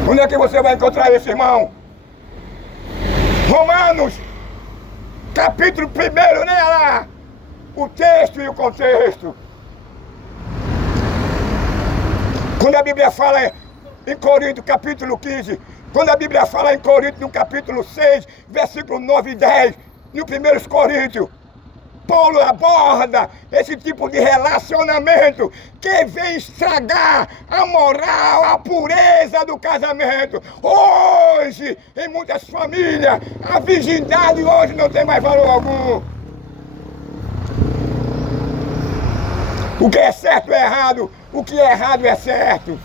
Onde é que você vai encontrar esse irmão? Romanos, capítulo 1, né lá? O texto e o contexto. Quando a Bíblia fala em Coríntios, capítulo 15, quando a Bíblia fala em Coríntios, no capítulo 6, versículo 9 e 10, no 1 Coríntios, Paulo aborda esse tipo de relacionamento que vem estragar a moral, a pureza do casamento. Hoje, em muitas famílias, a virgindade hoje não tem mais valor algum. O que é certo é errado, o que é errado é certo.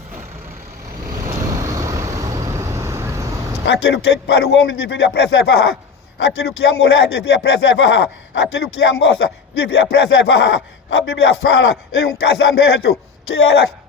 Aquilo que para o homem deveria preservar, aquilo que a mulher devia preservar, aquilo que a moça devia preservar. A Bíblia fala em um casamento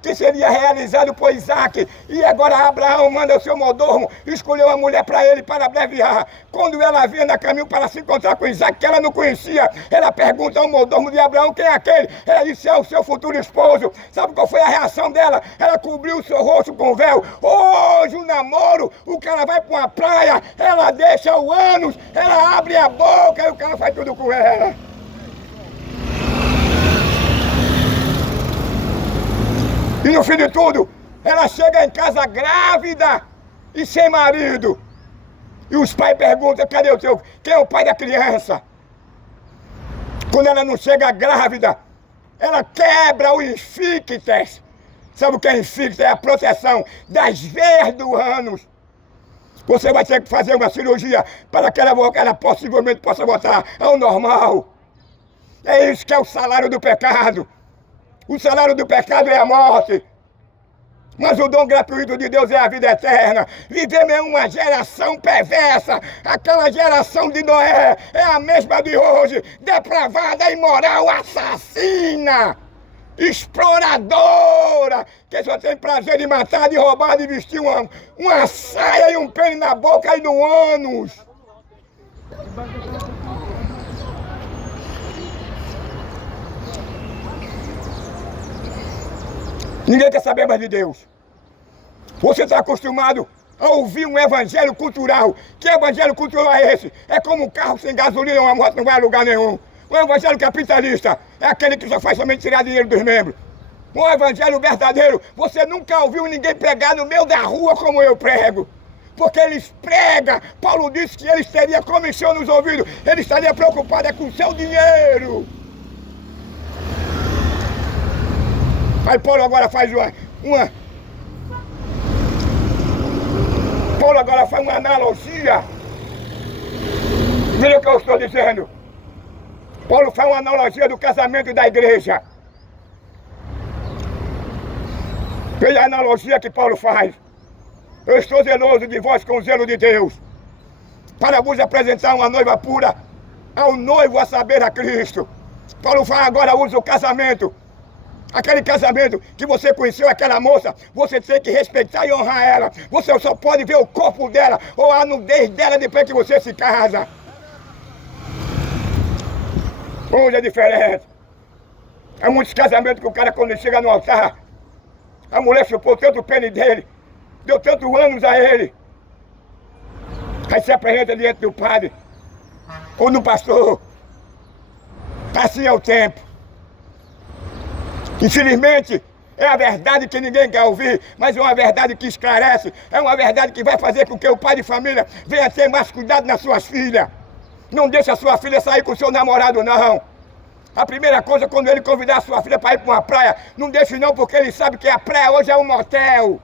que seria realizado por Isaac. E agora Abraão manda o seu mordomo escolher uma mulher para ele para abreviar. Quando ela vinha no caminho para se encontrar com Isaac, que ela não conhecia, ela pergunta ao mordomo de Abraão quem é aquele. Ela disse, é o seu futuro esposo. Sabe qual foi a reação dela? Ela cobriu o seu rosto com véu. Hoje o namoro, o cara vai para uma praia, ela deixa o ânus, ela abre a boca e o cara faz tudo com ela. E no fim de tudo, ela chega em casa grávida e sem marido. E os pais perguntam, cadê o teu? Quem é o pai da criança? Quando ela não chega grávida, ela quebra o infíctes. Sabe o que é infíctes? É a proteção das veias do ânus. Você vai ter que fazer uma cirurgia para que ela possivelmente possa voltar ao normal. É isso que é o salário do pecado. O salário do pecado é a morte. Mas o dom gratuito de Deus é a vida eterna. Vivemos em uma geração perversa. Aquela geração de Noé é a mesma de hoje. Depravada, imoral, assassina, exploradora, que só tem prazer de matar, de roubar, de vestir uma saia e um pênis na boca e no ânus. Ninguém quer saber mais de Deus. Você está acostumado a ouvir um evangelho cultural. Que evangelho cultural é esse? É como um carro sem gasolina, uma moto não vai a lugar nenhum. Um evangelho capitalista é aquele que só faz somente tirar dinheiro dos membros. Um evangelho verdadeiro, você nunca ouviu ninguém pregar no meio da rua como eu prego. Porque eles pregam. Paulo disse que eles teriam comichão nos ouvidos. Ele estaria preocupado com o seu dinheiro. Aí Paulo agora faz Paulo agora faz uma analogia. Veja o que eu estou dizendo. Paulo faz uma analogia do casamento da igreja. Veja a analogia que Paulo faz. Eu estou zeloso de vós com o zelo de Deus, para vos apresentar uma noiva pura ao noivo, a saber, a Cristo. Paulo faz agora, usa o casamento, Aquele casamento que você conheceu aquela moça, você tem que respeitar e honrar ela. Você só pode ver o corpo dela ou a nudez dela depois que você se casa. Hoje é diferente. Há muitos casamentos que o cara, quando ele chega no altar, a mulher chupou tanto o pênis dele, deu tantos anos a ele. Aí se apresenta diante do padre ou do pastor. Assim é o tempo. Infelizmente, é a verdade que ninguém quer ouvir, mas é uma verdade que esclarece, é uma verdade que vai fazer com que o pai de família venha ter mais cuidado nas suas filhas. Não deixe a sua filha sair com o seu namorado, não. A primeira coisa, quando ele convidar a sua filha para ir para uma praia, não deixe não, porque ele sabe que a praia hoje é um motel.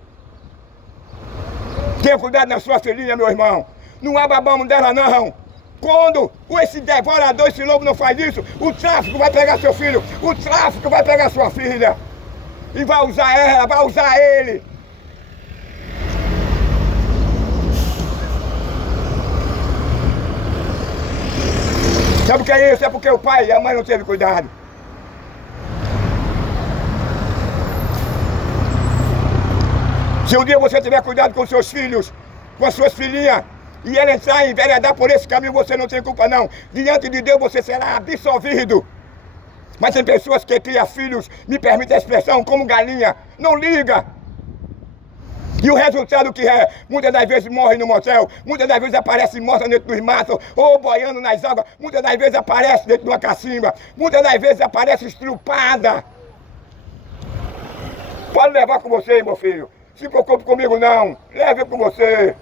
Tenha cuidado na sua filhinha, meu irmão. Não abra a mão dela, não. Quando esse devorador, esse lobo não faz isso, o tráfico vai pegar seu filho, o tráfico vai pegar sua filha. E vai usar ela, vai usar ele. Sabe o que é isso? É porque o pai e a mãe não teve cuidado. Se um dia você tiver cuidado com seus filhos, com as suas filhinhas, e ela entrar e enveredar por esse caminho, você não tem culpa não. Diante de Deus você será absolvido. Mas tem pessoas que criam filhos, me permite a expressão, como galinha, não liga. E o resultado que é? Muitas das vezes morre no motel, muitas das vezes aparece morta dentro dos matos, ou boiando nas águas, muitas das vezes aparece dentro de uma cacimba, muitas das vezes aparece estrupada. Pode levar com você, meu filho. Se preocupe comigo não, leve com você.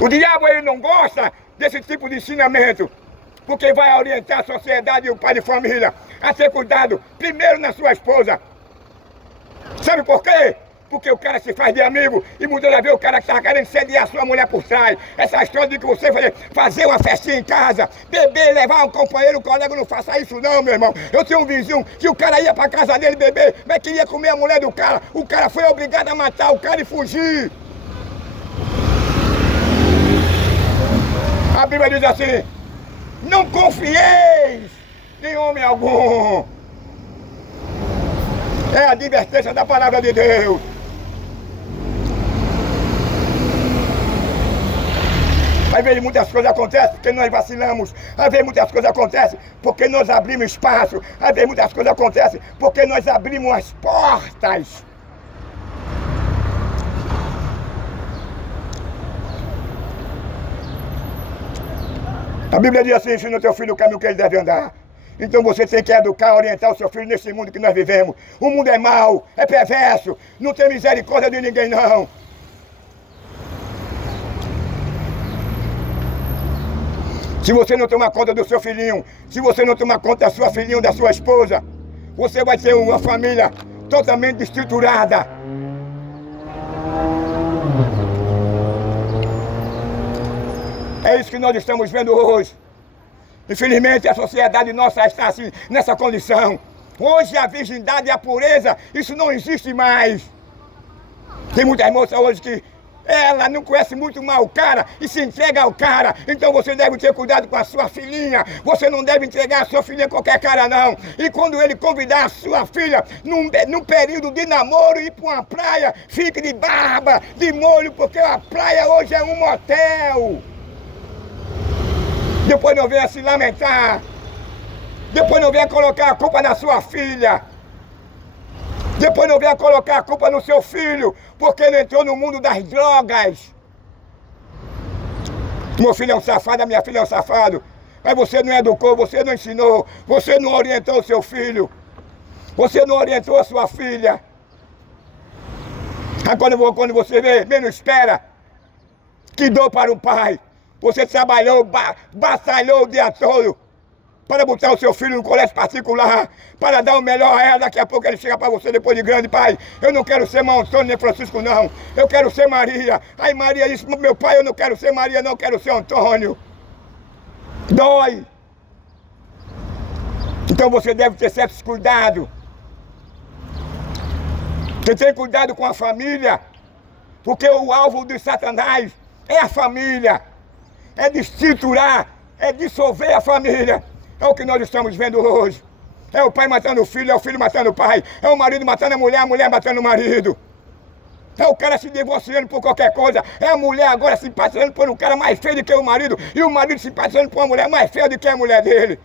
O diabo ele não gosta desse tipo de ensinamento, porque vai orientar a sociedade e o pai de família a ter cuidado primeiro na sua esposa. Sabe por quê? Porque o cara se faz de amigo e muitas das vezes o cara está querendo sediar a sua mulher por trás. Essa história de que você fazer uma festinha em casa, beber, levar um companheiro, um colega, não faça isso não, meu irmão. Eu tinha um vizinho que o cara ia para casa dele beber, mas queria comer a mulher do cara. O cara foi obrigado a matar o cara e fugir. A Bíblia diz assim, não confieis em homem algum. É a advertência da palavra de Deus. Às vezes muitas coisas acontecem porque nós vacilamos. Às vezes muitas coisas acontecem porque nós abrimos espaço. Às vezes muitas coisas acontecem porque nós abrimos as portas. A Bíblia diz assim, ensina o teu filho o caminho que ele deve andar. Então você tem que educar, orientar o seu filho nesse mundo que nós vivemos. O mundo é mau, é perverso, não tem misericórdia de ninguém não. Se você não tomar conta do seu filhinho, se você não tomar conta da sua filhinha ou da sua esposa, você vai ter uma família totalmente destruturada. É isso que nós estamos vendo hoje. Infelizmente a sociedade nossa está assim, nessa condição. Hoje a virgindade e a pureza, isso não existe mais. Tem muitas moças hoje que ela não conhece muito mal o cara e se entrega ao cara. Então você deve ter cuidado com a sua filhinha. Você não deve entregar a sua filhinha a qualquer cara não. E quando ele convidar a sua filha num período de namoro ir para uma praia, fique de barba, de molho, porque a praia hoje é um motel. Depois não venha se lamentar. Depois não venha colocar a culpa na sua filha. Depois não venha colocar a culpa no seu filho, porque ele entrou no mundo das drogas. Meu filho é um safado, a minha filha é um safado. Mas você não educou, você não ensinou, você não orientou o seu filho. Você não orientou a sua filha. Agora quando você vê, menos espera. Que dor para o pai. Você trabalhou, batalhou o dia todo para botar o seu filho no colégio particular, para dar o melhor a ela. Daqui a pouco ele chega para você depois de grande, pai, eu não quero ser Antônio nem Francisco não, eu quero ser Maria. Aí Maria disse, meu pai, eu não quero ser Maria não, eu quero ser Antônio. Dói. Então você deve ter certos cuidados. Você tem cuidado com a família, porque o alvo de Satanás é a família. é destriturar, é dissolver a família. É o que nós estamos vendo hoje. É o pai matando o filho, é o filho matando o pai, é o marido matando a mulher matando o marido. É o cara se divorciando por qualquer coisa, é a mulher agora se passando por um cara mais feio do que o marido, e o marido se passando por uma mulher mais feia do que a mulher dele.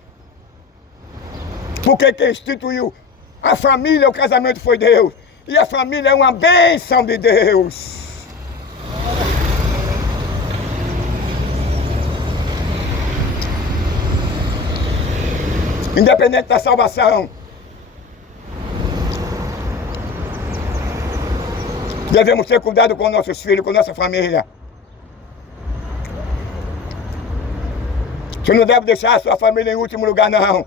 Porque quem instituiu a família, o casamento foi Deus. E a família é uma bênção de Deus. Independente da salvação, devemos ter cuidado com nossos filhos, com nossa família. Você não deve deixar a sua família em último lugar, não.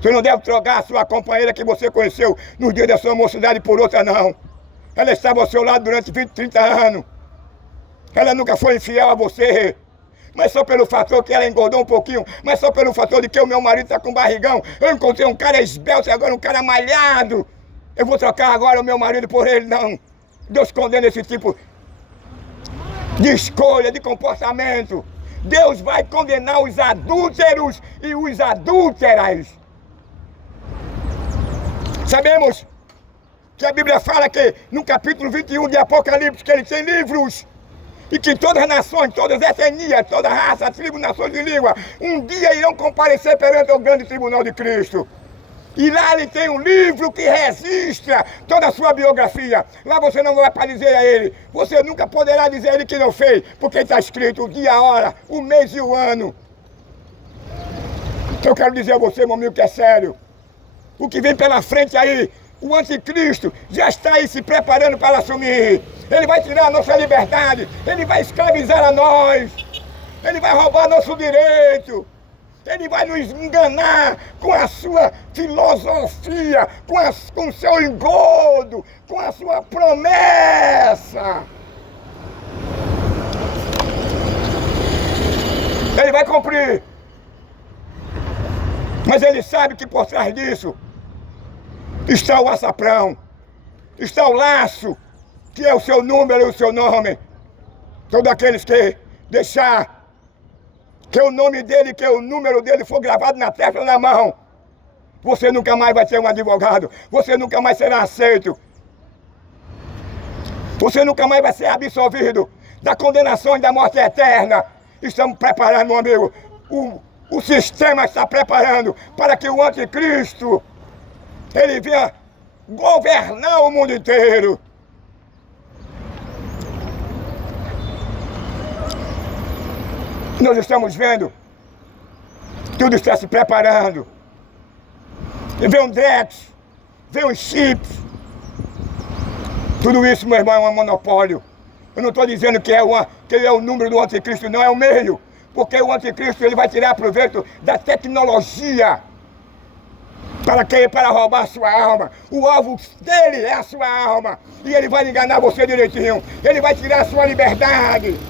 Você não deve trocar a sua companheira que você conheceu no dia da sua mocidade por outra, não. Ela estava ao seu lado durante 20, 30 anos. Ela nunca foi infiel a você. Mas só pelo fator que ela engordou um pouquinho, mas só pelo fator de que o meu marido está com barrigão, eu encontrei um cara esbelto e agora um cara malhado. Eu vou trocar agora o meu marido por ele, não. Deus condena esse tipo de escolha, de comportamento. Deus vai condenar os adúlteros e os adúlteras. Sabemos que a Bíblia fala que no capítulo 21 de Apocalipse que ele tem livros e que todas as nações, todas as etnias, toda raça, tribo, nações e língua um dia irão comparecer perante o grande tribunal de Cristo. E lá ele tem um livro que registra toda a sua biografia. Lá você não vai para dizer a ele, você nunca poderá dizer a ele que não fez, porque está escrito o dia, a hora, o mês e o ano. Então eu quero dizer a você, meu amigo, que é sério. O que vem pela frente aí, o anticristo já está aí se preparando para assumir. Ele vai tirar a nossa liberdade, ele vai escravizar a nós, ele vai roubar nosso direito. Ele vai nos enganar com a sua filosofia, com o seu engodo, com a sua promessa. Ele vai cumprir. Mas ele sabe que por trás disso está o açaprão, está o laço, que é o seu número e o seu nome. Todos aqueles que deixar que o nome dele, que o número dele for gravado na testa ou na mão, você nunca mais vai ser um advogado, você nunca mais será aceito, você nunca mais vai ser absolvido da condenação e da morte eterna. Estamos preparando, meu amigo, o sistema está preparando para que o anticristo, ele venha governar o mundo inteiro. Nós estamos vendo, tudo está se preparando. E vem um Drex, vem um chips. Tudo isso, meu irmão, é um monopólio. Eu não estou dizendo que ele é o número do anticristo, não, é o meio. Porque o anticristo ele vai tirar proveito da tecnologia. Para quê? Para roubar a sua alma. O alvo dele é a sua alma. E ele vai enganar você direitinho. Ele vai tirar a sua liberdade.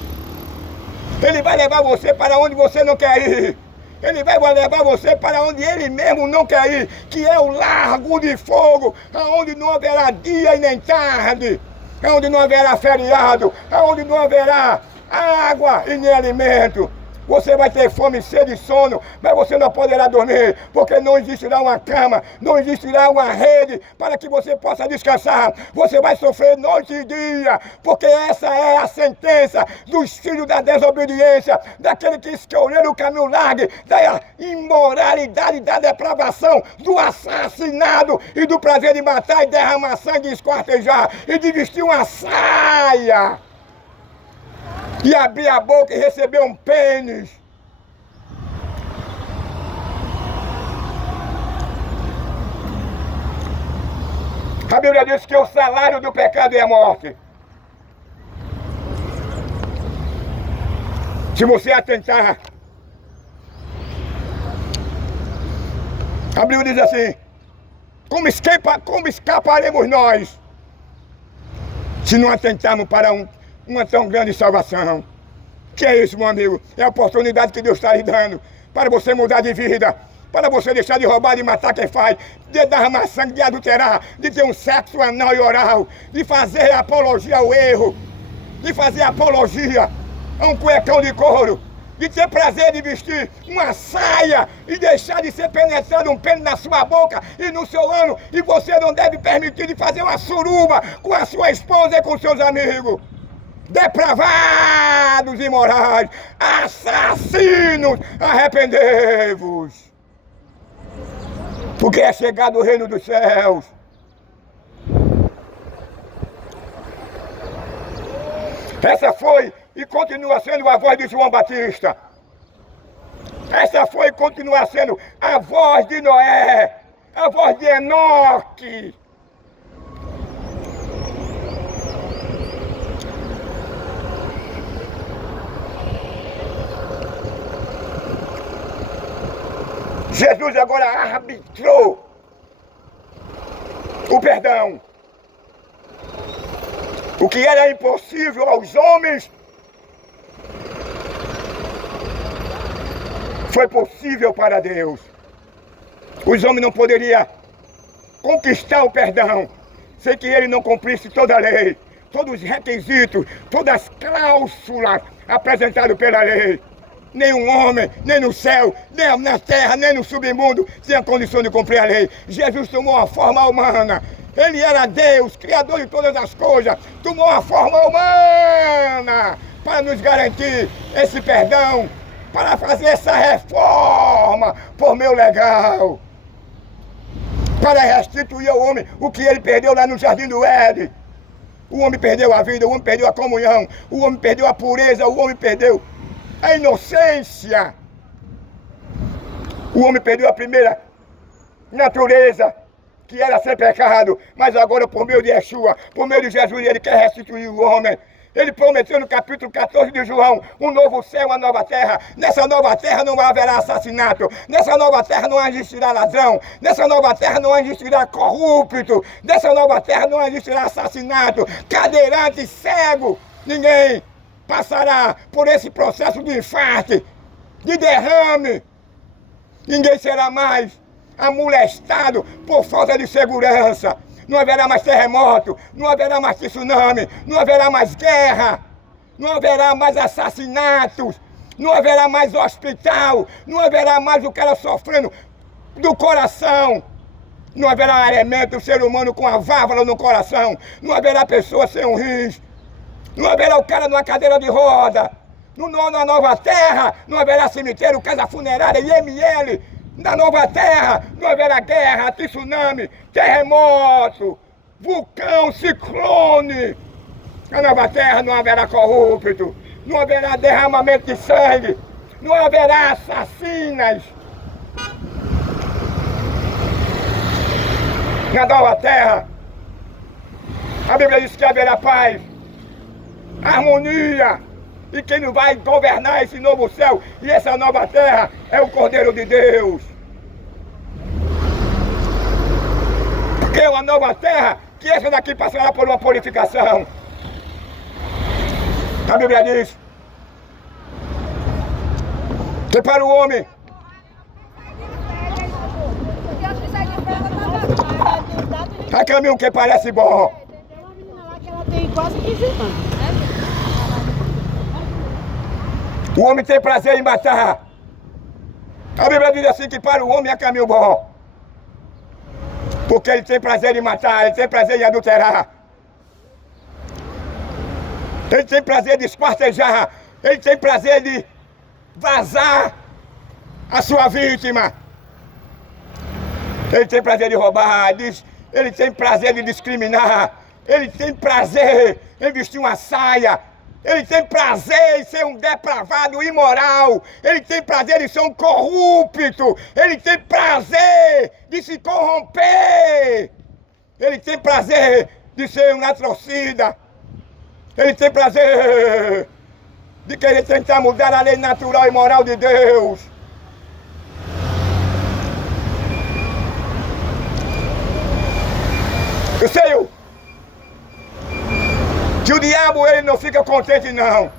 Ele vai levar você para onde você não quer ir. Ele vai levar você para onde ele mesmo não quer ir, que é o largo de fogo, aonde não haverá dia e nem tarde, aonde não haverá feriado, aonde não haverá água e nem alimento. Você vai ter fome, sede e sono, mas você não poderá dormir, porque não existirá uma cama, não existirá uma rede para que você possa descansar. Você vai sofrer noite e dia, porque essa é a sentença dos filhos da desobediência, daquele que escolheram o caminho largo, da imoralidade, da depravação, do assassinato e do prazer de matar e derramar sangue e esquartejar, e de vestir uma saia. E abrir a boca e receber um pênis. A Bíblia diz que o salário do pecado é a morte. Se você atentar, a Bíblia diz assim, como escaparemos nós se não atentarmos para uma tão grande salvação? Que é isso, meu amigo? É a oportunidade que Deus está lhe dando para você mudar de vida, para você deixar de roubar, de matar quem faz, de derramar sangue, de adulterar, de ter um sexo anal e oral, de fazer apologia ao erro, de fazer apologia a um cuecão de couro, de ter prazer de vestir uma saia e deixar de ser penetrado um pênis na sua boca e no seu ano, e você não deve permitir de fazer uma suruba com a sua esposa e com seus amigos. Depravados imorais, assassinos, arrependei-vos, porque é chegado o reino dos céus. Essa foi e continua sendo a voz de João Batista. Essa foi e continua sendo a voz de Noé, a voz de Enoque. Jesus agora arbitrou o perdão. O que era impossível aos homens foi possível para Deus. Os homens não poderiam conquistar o perdão sem que ele não cumprisse toda a lei, todos os requisitos, todas as cláusulas apresentadas pela lei. Nenhum homem, nem no céu, nem na terra, nem no submundo tinha condição de cumprir a lei. Jesus tomou uma forma humana. Ele era Deus, Criador de todas as coisas. Tomou uma forma humana para nos garantir esse perdão, para fazer essa reforma por meio legal, para restituir ao homem o que ele perdeu lá no Jardim do Éden. O homem perdeu a vida, o homem perdeu a comunhão, o homem perdeu a pureza, o homem perdeu a inocência. O homem perdeu a primeira natureza, que era sem pecado, mas agora por meio de Yeshua, por meio de Jesus, ele quer restituir o homem. Ele prometeu no capítulo 14 de João, um novo céu, uma nova terra. Nessa nova terra não haverá assassinato, nessa nova terra não existirá ladrão, nessa nova terra não existirá corrupto, nessa nova terra não existirá assassinato, cadeirante, cego. Ninguém passará por esse processo de infarto, de derrame. Ninguém será mais amolestado por falta de segurança. Não haverá mais terremoto, não haverá mais tsunami, não haverá mais guerra, não haverá mais assassinatos, não haverá mais hospital, não haverá mais o cara sofrendo do coração, não haverá alimento, o ser humano com a válvula no coração, não haverá pessoa sem um rins, não haverá o cara numa cadeira de roda. Na nova terra não haverá cemitério, casa funerária, IML. Na nova terra não haverá guerra, tsunami, terremoto, vulcão, ciclone. Na nova terra não haverá corrupto, não haverá derramamento de sangue, não haverá assassinas. Na nova terra, a Bíblia diz que haverá paz, harmonia. E quem não vai governar esse novo céu e essa nova terra é o Cordeiro de Deus. Porque é uma nova terra que essa daqui passará por uma purificação. A Bíblia diz que para o homem há caminho que parece bom. Tem uma menina lá que ela tem quase 15 anos. O homem tem prazer em matar. A Bíblia diz assim que para o homem é caminho bom. Porque ele tem prazer em matar, ele tem prazer em adulterar. Ele tem prazer de esquartejar. Ele tem prazer de vazar a sua vítima. Ele tem prazer de roubar, ele tem prazer de discriminar. Ele tem prazer em vestir uma saia. Ele tem prazer em ser um depravado imoral. Ele tem prazer em ser um corrupto. Ele tem prazer de se corromper. Ele tem prazer de ser um latrocida. Ele tem prazer de querer tentar mudar a lei natural e moral de Deus. Eu sei que o diabo ele não fica contente não.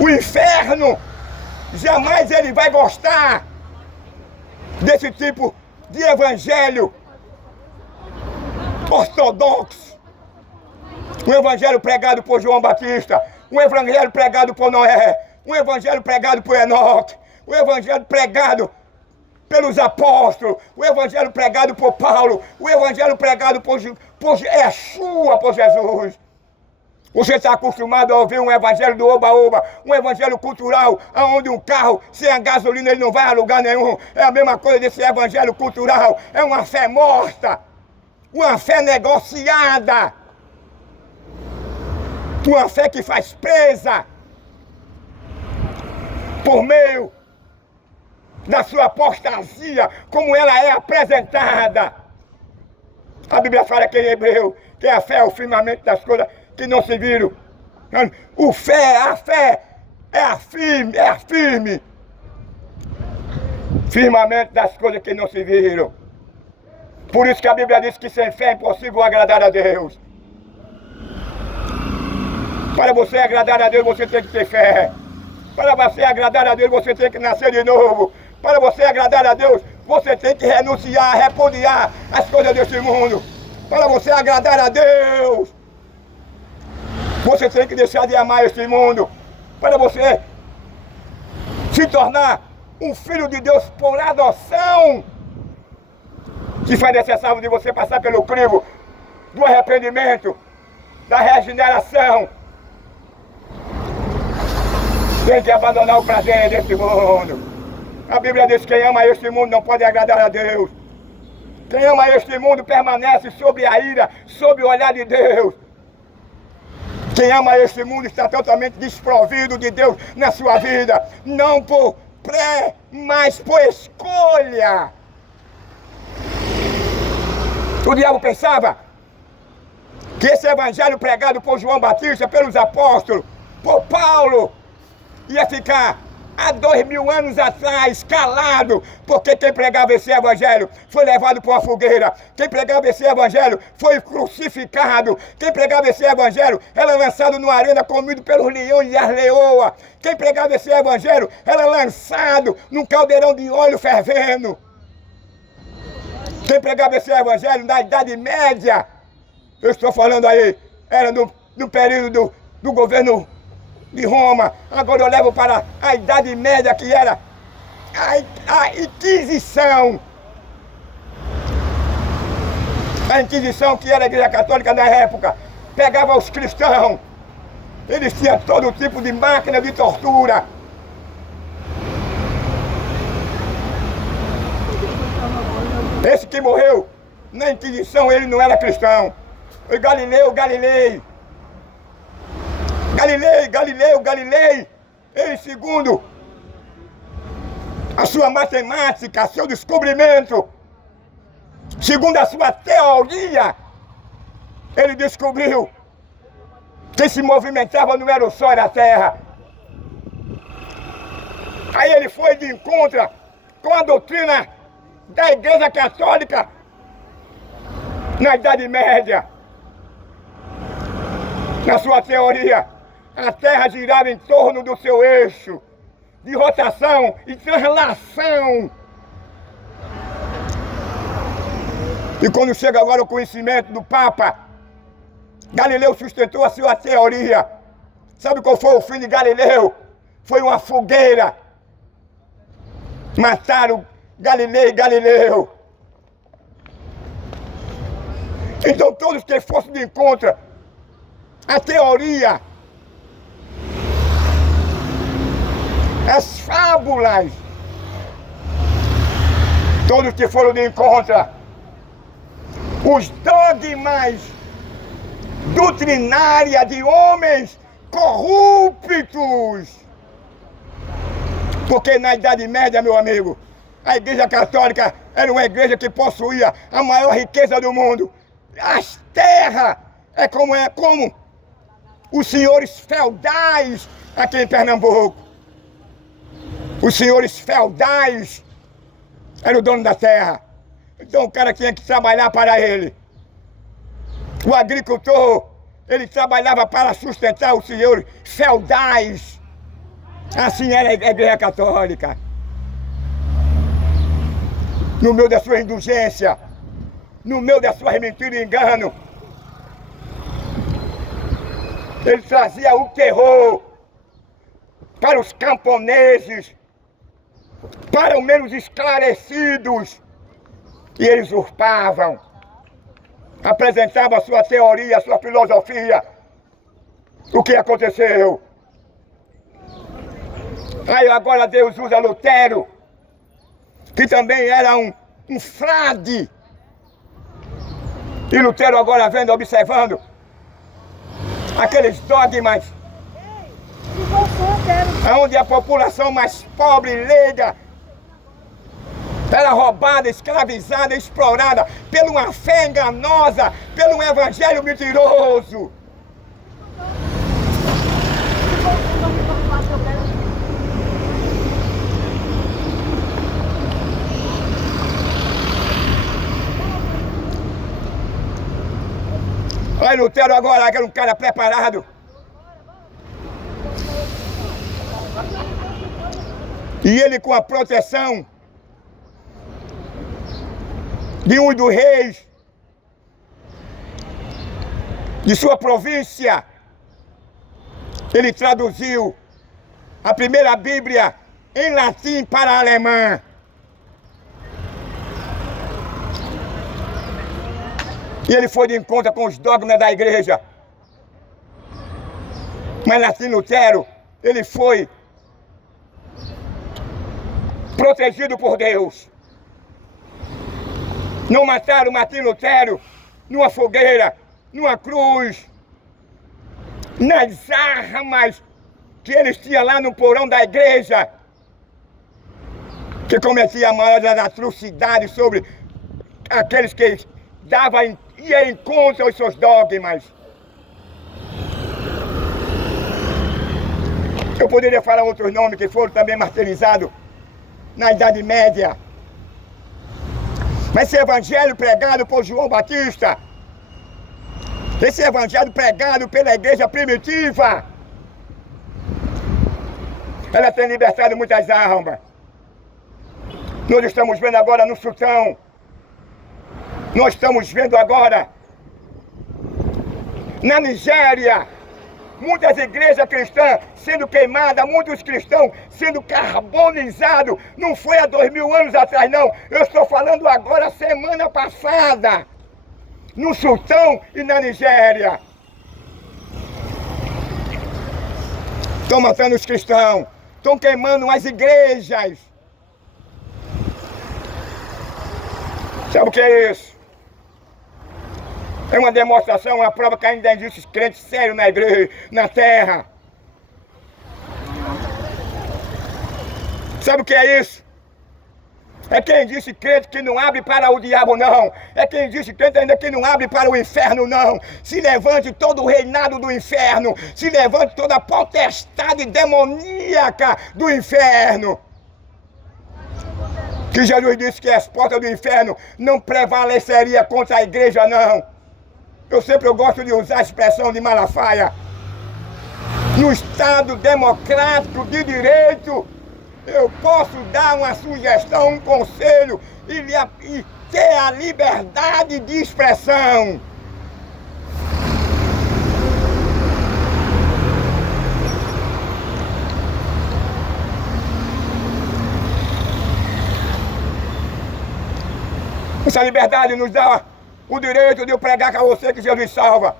O inferno jamais ele vai gostar desse tipo de evangelho ortodoxo. O evangelho pregado por João Batista, um evangelho pregado por Noé, um evangelho pregado por Enoque, um evangelho pregado pelos apóstolos, o evangelho pregado por Paulo, o evangelho pregado por Yeshua, por Jesus. Você está acostumado a ouvir um evangelho do oba-oba, um evangelho cultural, onde um carro sem a gasolina ele não vai a lugar nenhum. É a mesma coisa desse evangelho cultural, é uma fé morta, uma fé negociada, uma fé que faz presa por meio da sua apostasia, como ela é apresentada. A Bíblia fala que em Hebreu, que a fé é o firmamento das coisas que não se viram. A fé é a firme firmamento das coisas que não se viram. Por isso que a Bíblia diz que sem fé é impossível agradar a Deus. Para você agradar a Deus, você tem que ter fé. Para você agradar a Deus, você tem que nascer de novo. Para você agradar a Deus, você tem que renunciar, repudiar as coisas deste mundo. Para você agradar a Deus, você tem que deixar de amar este mundo. Para você se tornar um filho de Deus por adoção, que foi necessário de você passar pelo crivo do arrependimento, da regeneração. Tem que abandonar o prazer deste mundo. A Bíblia diz que quem ama este mundo não pode agradar a Deus. Quem ama este mundo permanece sob a ira, sob o olhar de Deus. Quem ama este mundo está totalmente desprovido de Deus na sua vida. Não por mas por escolha. O diabo pensava que esse evangelho pregado por João Batista, pelos apóstolos, por Paulo, ia ficar há 2000 anos atrás, calado, porque quem pregava esse evangelho foi levado para uma fogueira. Quem pregava esse evangelho foi crucificado. Quem pregava esse evangelho era lançado numa arena, comido pelos leões e as leoas. Quem pregava esse evangelho era lançado num caldeirão de óleo fervendo. Quem pregava esse evangelho na Idade Média, eu estou falando aí, era no período do governo de Roma. Agora eu levo para a Idade Média, que era a Inquisição. A Inquisição, que era a Igreja Católica na época, pegava os cristãos. Eles tinham todo tipo de máquina de tortura. Esse que morreu na Inquisição, ele não era cristão. Foi Galileu Galilei. Galileu Galilei, ele, segundo a sua matemática, seu descobrimento, segundo a sua teoria, ele descobriu que se movimentava não era o Sol, era a Terra. Aí ele foi de encontro com a doutrina da Igreja Católica na Idade Média. Na sua teoria, a Terra girava em torno do seu eixo de rotação e translação. E quando chega agora o conhecimento do Papa, Galileu sustentou a sua teoria. Sabe qual foi o fim de Galileu? Foi uma fogueira. Mataram Galileu. Então todos que fossem de encontro a teoria, as fábulas, todos que foram de encontro, os dogmas doutrinários de homens corruptos. Porque na Idade Média, meu amigo, a Igreja Católica era uma igreja que possuía a maior riqueza do mundo. As terras é como os senhores feudais aqui em Pernambuco. Os senhores feudais eram o dono da terra. Então o cara tinha que trabalhar para ele. O agricultor, ele trabalhava para sustentar os senhores feudais. Assim era a Igreja Católica. No meio da sua indulgência, no meio da sua mentira e engano, Ele trazia o terror para os camponeses, para os menos esclarecidos, e eles usurpavam, apresentavam a sua teoria, a sua filosofia. O que aconteceu? Aí agora Deus usa Lutero, que também era um frade. E Lutero agora vendo, observando aqueles dogmas, onde a população mais pobre e leiga era roubada, escravizada, explorada por uma fé enganosa, pelo um evangelho mentiroso. Aí Lutero agora era um cara preparado. E ele com a proteção de um dos reis de sua província, ele traduziu a primeira Bíblia em latim para alemã. E ele foi de encontro com os dogmas da igreja. Mas Martim Lutero, ele foi protegido por Deus. Não mataram Martim Lutero numa fogueira, numa cruz, nas armas que eles tinham lá no porão da igreja, que cometia a maior das atrocidades sobre aqueles que ia em contra os seus dogmas. Eu poderia falar outros nomes que foram também martirizados na Idade Média. Mas esse evangelho pregado por João Batista, esse evangelho pregado pela igreja primitiva, ela tem libertado muitas almas. Nós estamos vendo agora no Sultão, nós estamos vendo agora na Nigéria, muitas igrejas cristãs sendo queimadas, muitos cristãos sendo carbonizados. Não foi há 2000 anos atrás, não. Eu estou falando agora, semana passada, no Sultão e na Nigéria. Estão matando os cristãos, estão queimando as igrejas. Sabe o que é isso? É uma demonstração, uma prova que ainda existe crentes sérios na igreja, na terra. Sabe o que é isso? É quem disse crente que não abre para o diabo, não. É quem disse crente ainda que não abre para o inferno, não. Se levante todo o reinado do inferno. Se levante toda a potestade demoníaca do inferno. Que Jesus disse que as portas do inferno não prevaleceria contra a igreja, não. Eu gosto de usar a expressão de Malafaia. No Estado democrático de direito, eu posso dar uma sugestão, um conselho e ter a liberdade de expressão. Essa liberdade nos dá o direito de eu pregar com você que Jesus salva.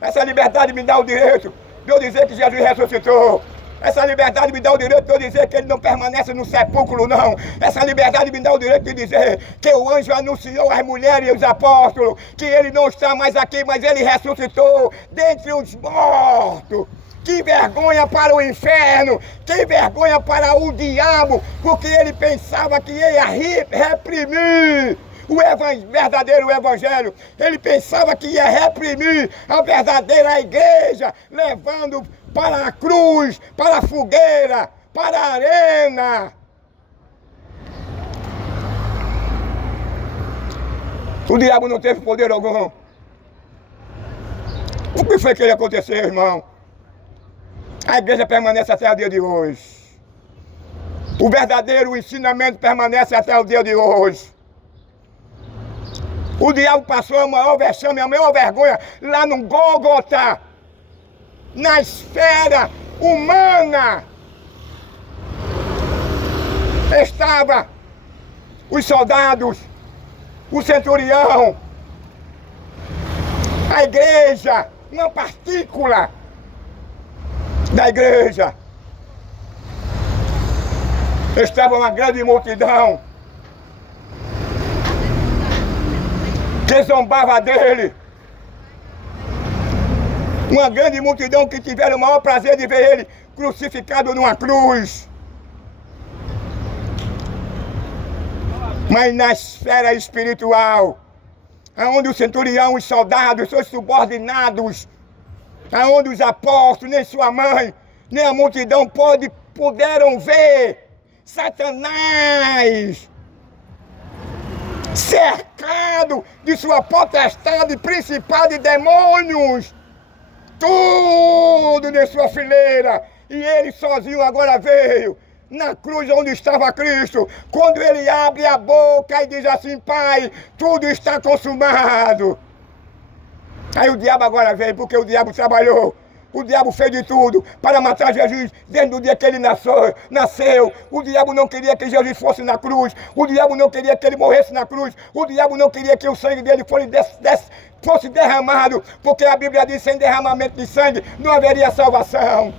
Essa liberdade me dá o direito de eu dizer que Jesus ressuscitou. Essa liberdade me dá o direito de eu dizer que ele não permanece no sepulcro, não. Essa liberdade me dá o direito de dizer que o anjo anunciou às mulheres e aos apóstolos que ele não está mais aqui, mas ele ressuscitou dentre os mortos. Que vergonha para o inferno, que vergonha para o diabo, porque ele pensava que ia reprimir o verdadeiro evangelho. Ele pensava que ia reprimir a verdadeira igreja, levando para a cruz, para a fogueira, para a arena. O diabo não teve poder algum. O que foi que ia acontecer, irmão? A igreja permanece até o dia de hoje. O verdadeiro ensinamento permanece até o dia de hoje. O diabo passou a maior vexame, a maior vergonha lá no Gólgota. na esfera humana, estava os soldados, o centurião, a igreja, uma partícula da igreja. Estava uma grande multidão que zombava dele. Uma grande multidão que tiveram o maior prazer de ver ele crucificado numa cruz. Mas na esfera espiritual, aonde o centurião, os soldados, seus subordinados, aonde os apóstolos, nem sua mãe, nem a multidão puderam ver Satanás cercado de sua potestade principal de demônios, tudo de sua fileira, e ele sozinho agora veio na cruz onde estava Cristo. Quando ele abre a boca e diz assim: Pai, tudo está consumado. Aí o diabo agora vem, porque o diabo trabalhou. O diabo fez de tudo para matar Jesus desde o dia que ele nasceu. O diabo não queria que Jesus fosse na cruz. O diabo não queria que ele morresse na cruz. O diabo não queria que o sangue dele fosse derramado, porque a Bíblia diz: sem derramamento de sangue não haveria salvação.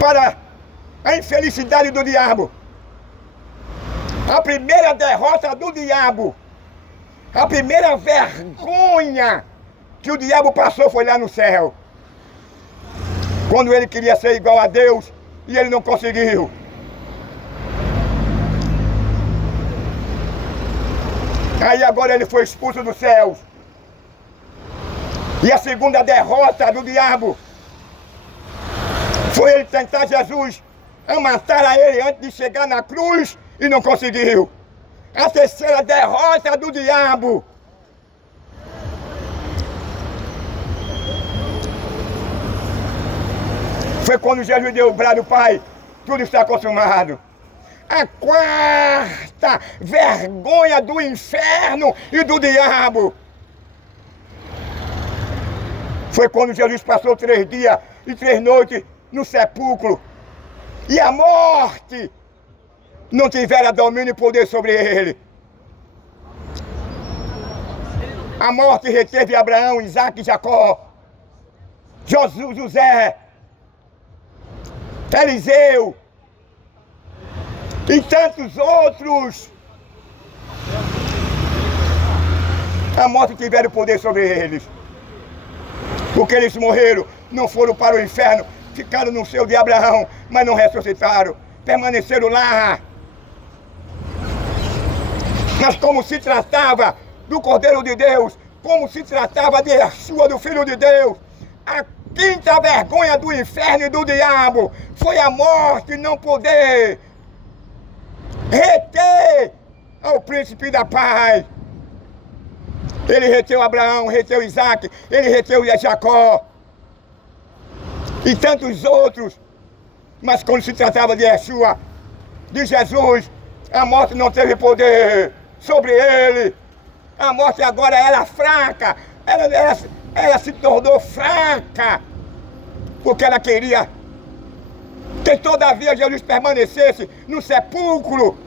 Para a infelicidade do diabo, a primeira derrota do diabo, a primeira vergonha que o diabo passou foi lá no céu. Quando ele queria ser igual a Deus e ele não conseguiu. Aí agora ele foi expulso dos céus. E a segunda derrota do diabo foi ele tentar Jesus a matar a ele antes de chegar na cruz e não conseguiu. A terceira derrota do diabo foi quando Jesus deu o brado: Pai, tudo está consumado. A quarta vergonha do inferno e do diabo foi quando Jesus passou 3 dias e 3 noites no sepulcro, e a morte não tivera domínio e poder sobre ele. A morte reteve Abraão, Isaac e Jacó, José, Eliseu e tantos outros. A morte tiveram poder sobre eles, porque eles morreram, não foram para o inferno, ficaram no seio de Abraão, mas não ressuscitaram, permaneceram lá. Mas como se tratava do Cordeiro de Deus, como se tratava de Yeshua, do Filho de Deus, a quinta vergonha do inferno e do diabo foi a morte não poder reter ao príncipe da paz. Ele reteu Abraão, reteu Isaac, ele reteu Jacó e tantos outros. Mas quando se tratava de Yeshua, de Jesus, a morte não teve poder sobre ele. A morte agora era fraca, ela se tornou fraca, porque ela queria que todavia Jesus permanecesse no sepulcro,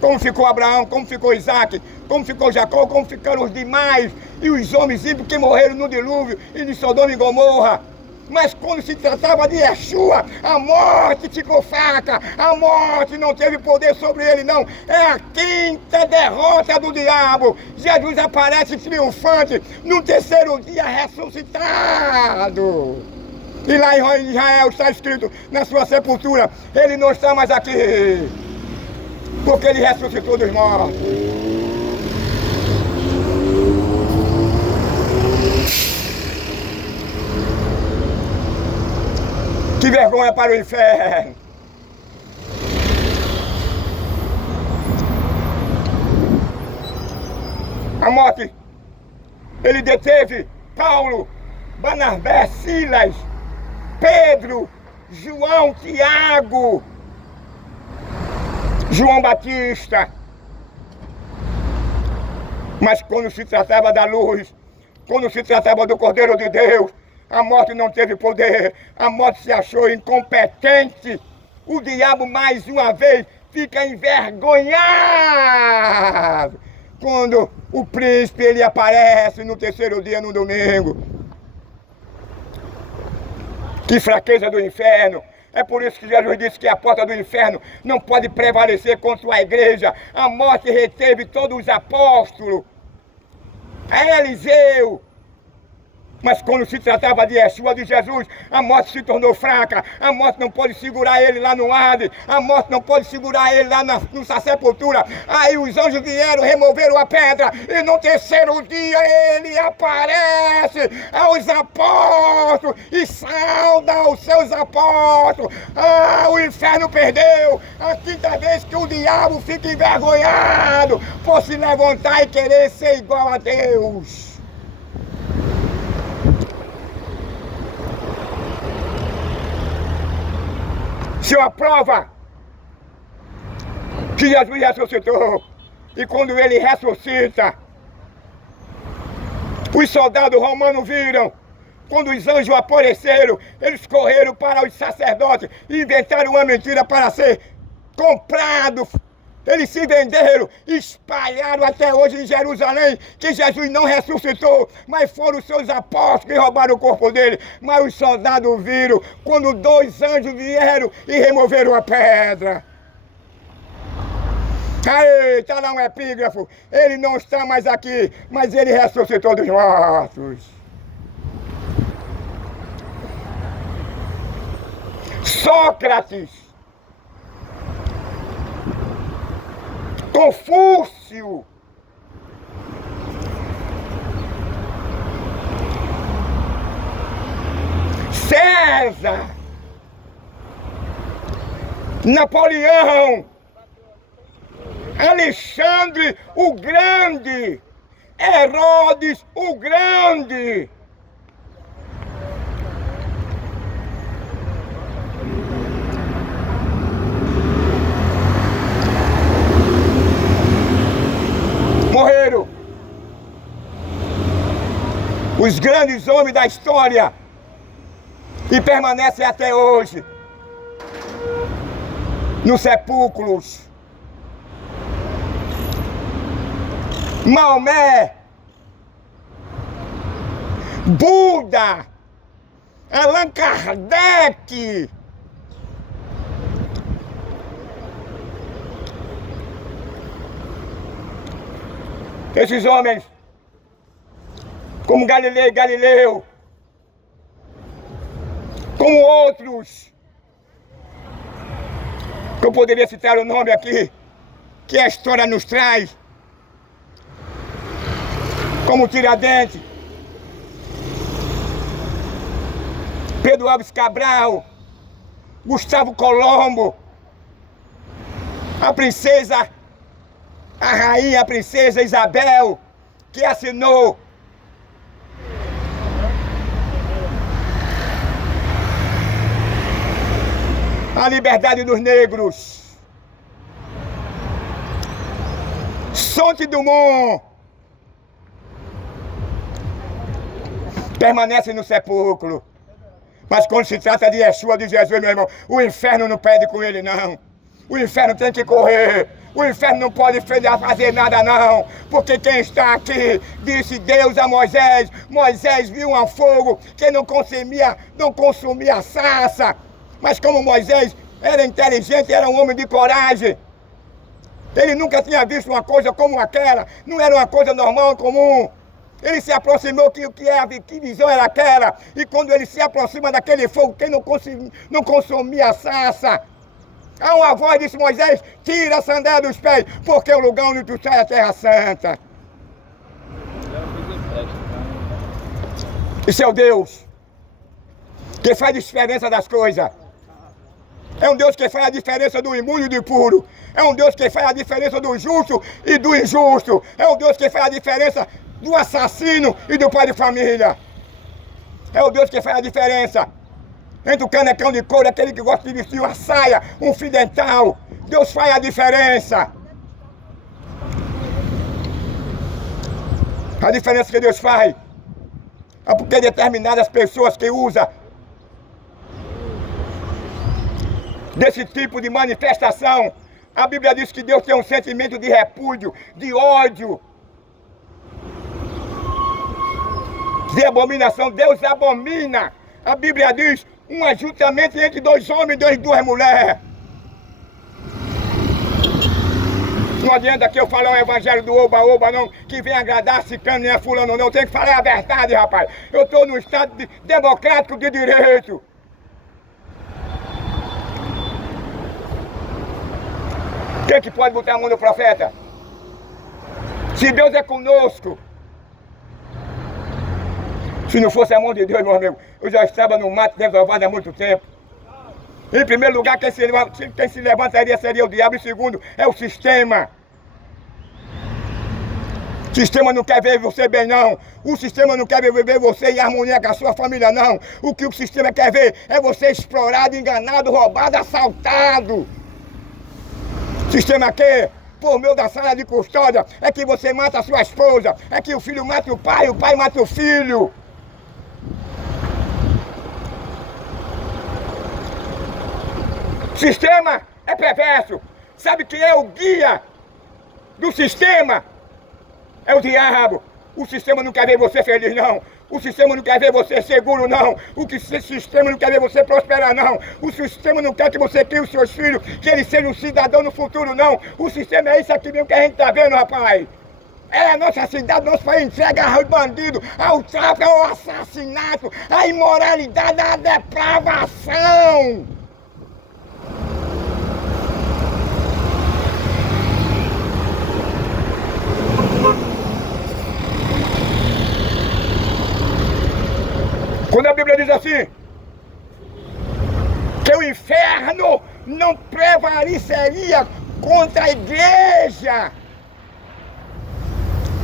como ficou Abraão, como ficou Isaac, como ficou Jacó, como ficaram os demais, e os homens ímpios que morreram no dilúvio e de Sodoma e Gomorra. Mas quando se tratava de Yeshua, a morte ficou fraca, a morte não teve poder sobre ele não. É a quinta derrota do diabo. Jesus aparece triunfante no terceiro dia ressuscitado. E lá em Israel está escrito na sua sepultura: ele não está mais aqui, porque ele ressuscitou dos mortos. Que vergonha para o inferno! A morte, ele deteve Paulo, Barnabé, Silas, Pedro, João, Tiago, João Batista. Mas quando se tratava da luz, quando se tratava do Cordeiro de Deus, a morte não teve poder, a morte se achou incompetente. O diabo mais uma vez fica envergonhado quando o príncipe ele aparece no terceiro dia, no domingo. Que fraqueza do inferno! É por isso que Jesus disse que a porta do inferno não pode prevalecer contra a igreja. A morte reteve todos os apóstolos, a Eliseu. Mas quando se tratava de Yeshua, de Jesus, a morte se tornou fraca. A morte não pode segurar ele lá no Hades. A morte não pode segurar ele lá na sepultura. Aí os anjos vieram, removeram a pedra. E no terceiro dia ele aparece aos apóstolos e sauda os seus apóstolos. Ah, o inferno perdeu. A quinta vez que o diabo fica envergonhado por se levantar e querer ser igual a Deus. Se uma prova que Jesus ressuscitou, e quando ele ressuscita, os soldados romanos viram, quando os anjos apareceram, eles correram para os sacerdotes e inventaram uma mentira para ser comprado. Eles se venderam, espalharam até hoje em Jerusalém que Jesus não ressuscitou, mas foram os seus apóstolos que roubaram o corpo dele. Mas os soldados viram quando 2 anjos vieram e removeram a pedra. Aí, está lá um epígrafo, ele não está mais aqui, mas ele ressuscitou dos mortos. Sócrates, Confúcio, César, Napoleão, Alexandre o Grande, Herodes o Grande. Morreram. Os grandes homens da história e permanecem até hoje nos sepulcros. Maomé, Buda, Allan Kardec, esses homens, como Galileu, como outros, que eu poderia citar o nome aqui, que a história nos traz, como Tiradentes, Pedro Álvares Cabral, Gustavo Colombo, a princesa Isabel, que assinou a liberdade dos negros. Santos Dumont permanece no sepulcro. Mas quando se trata de Yeshua, de Jesus, meu irmão, o inferno não pede com ele, não. O inferno tem que correr. O inferno não pode fazer nada, não. Porque quem está aqui, disse Deus a Moisés. Moisés viu um fogo que não consumia sarça. Mas como Moisés era inteligente, era um homem de coragem, ele nunca tinha visto uma coisa como aquela. Não era uma coisa normal, comum. Ele se aproximou, que visão era aquela? E quando ele se aproxima daquele fogo, quem não consumia sarça, há uma voz disse: Moisés, tira a sandália dos pés, porque o lugar onde tu sai é a terra santa. Isso é o Deus que faz diferença das coisas. É um Deus que faz a diferença do imundo e do impuro. É um Deus que faz a diferença do justo e do injusto. É um Deus que faz a diferença do assassino e do pai de família. É o Deus que faz a diferença entre o canecão de couro, aquele que gosta de vestir uma saia, um fio dental, Deus faz a diferença. A diferença que Deus faz é porque determinadas pessoas que usam desse tipo de manifestação, a Bíblia diz que Deus tem um sentimento de repúdio, de ódio, de abominação. Deus abomina. A Bíblia diz um ajuntamento entre dois homens e duas mulheres. Não adianta que eu falar o evangelho do oba-oba não, que vem agradar ciclano nem a fulano não. Tem que falar a verdade, rapaz. Eu estou no Estado democrático de direito. Quem que pode botar a mão no profeta? Se Deus é conosco. Se não fosse a mão de Deus, meu amigo, eu já estava no mato desovado há muito tempo. Em primeiro lugar, quem se levantaria seria o diabo. Em segundo, é o sistema. O sistema não quer ver você bem, não. O sistema não quer ver você em harmonia com a sua família, não. O que o sistema quer ver é você explorado, enganado, roubado, assaltado. O sistema quer, por meio da sala de custódia, é que você mata a sua esposa, é que o filho mata o pai mata o filho. Sistema é perverso. Sabe quem é o guia do sistema? É o diabo. O sistema não quer ver você feliz, não. O sistema não quer ver você seguro, não. O sistema não quer ver você prosperar, não. O sistema não quer que você crie os seus filhos, que eles sejam um cidadão no futuro, não. O sistema é isso aqui mesmo que a gente tá vendo, rapaz. É a nossa cidade, nosso país entrega aos bandidos, ao tráfico, ao assassinato, à imoralidade, à depravação. Quando a Bíblia diz assim, que o inferno não prevaleceria contra a igreja,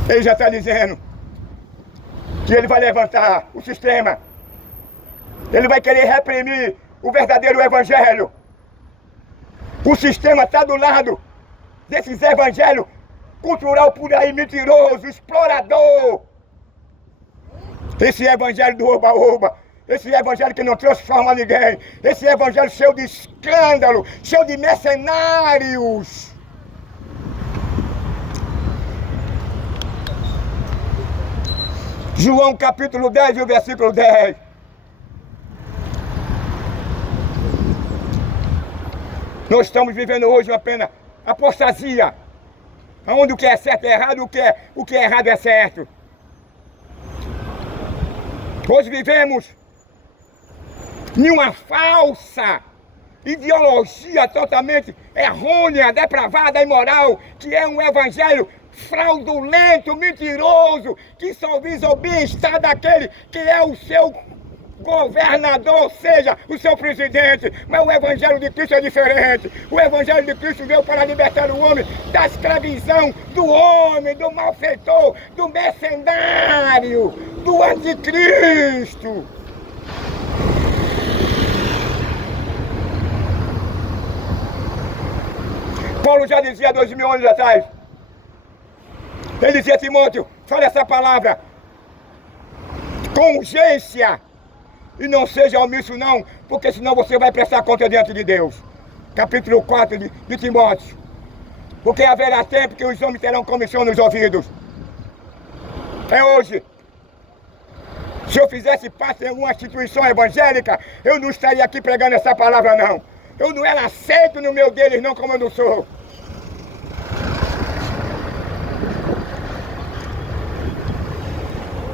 ele já está dizendo que ele vai levantar o sistema, ele vai querer reprimir o verdadeiro evangelho. O sistema está do lado desses evangelhos cultural por aí, mentiroso, explorador. Esse evangelho do oba-oba, esse evangelho que não transforma ninguém, esse evangelho cheio de escândalo, cheio de mercenários. João capítulo 10 e o versículo 10. Nós estamos vivendo hoje uma plena apostasia, onde o que é certo é errado, o que é errado é certo. Hoje vivemos em uma falsa ideologia totalmente errônea, depravada, imoral, que é um evangelho fraudulento, mentiroso, que só visa o bem-estar daquele que é o seu governador, ou seja, o seu presidente. Mas o evangelho de Cristo é diferente. O evangelho de Cristo veio para libertar o homem da escravidão do homem, do malfeitor, do mercenário, do anticristo. Paulo já dizia 2000 anos atrás, ele dizia: Timóteo, fale essa palavra com urgência e não seja omisso não, porque senão você vai prestar conta diante de Deus. Capítulo 4 de Timóteo. Porque haverá tempo que os homens terão comissão nos ouvidos. É hoje. Se eu fizesse parte de alguma instituição evangélica, eu não estaria aqui pregando essa palavra não. Eu não era aceito no meio deles não, como eu não sou.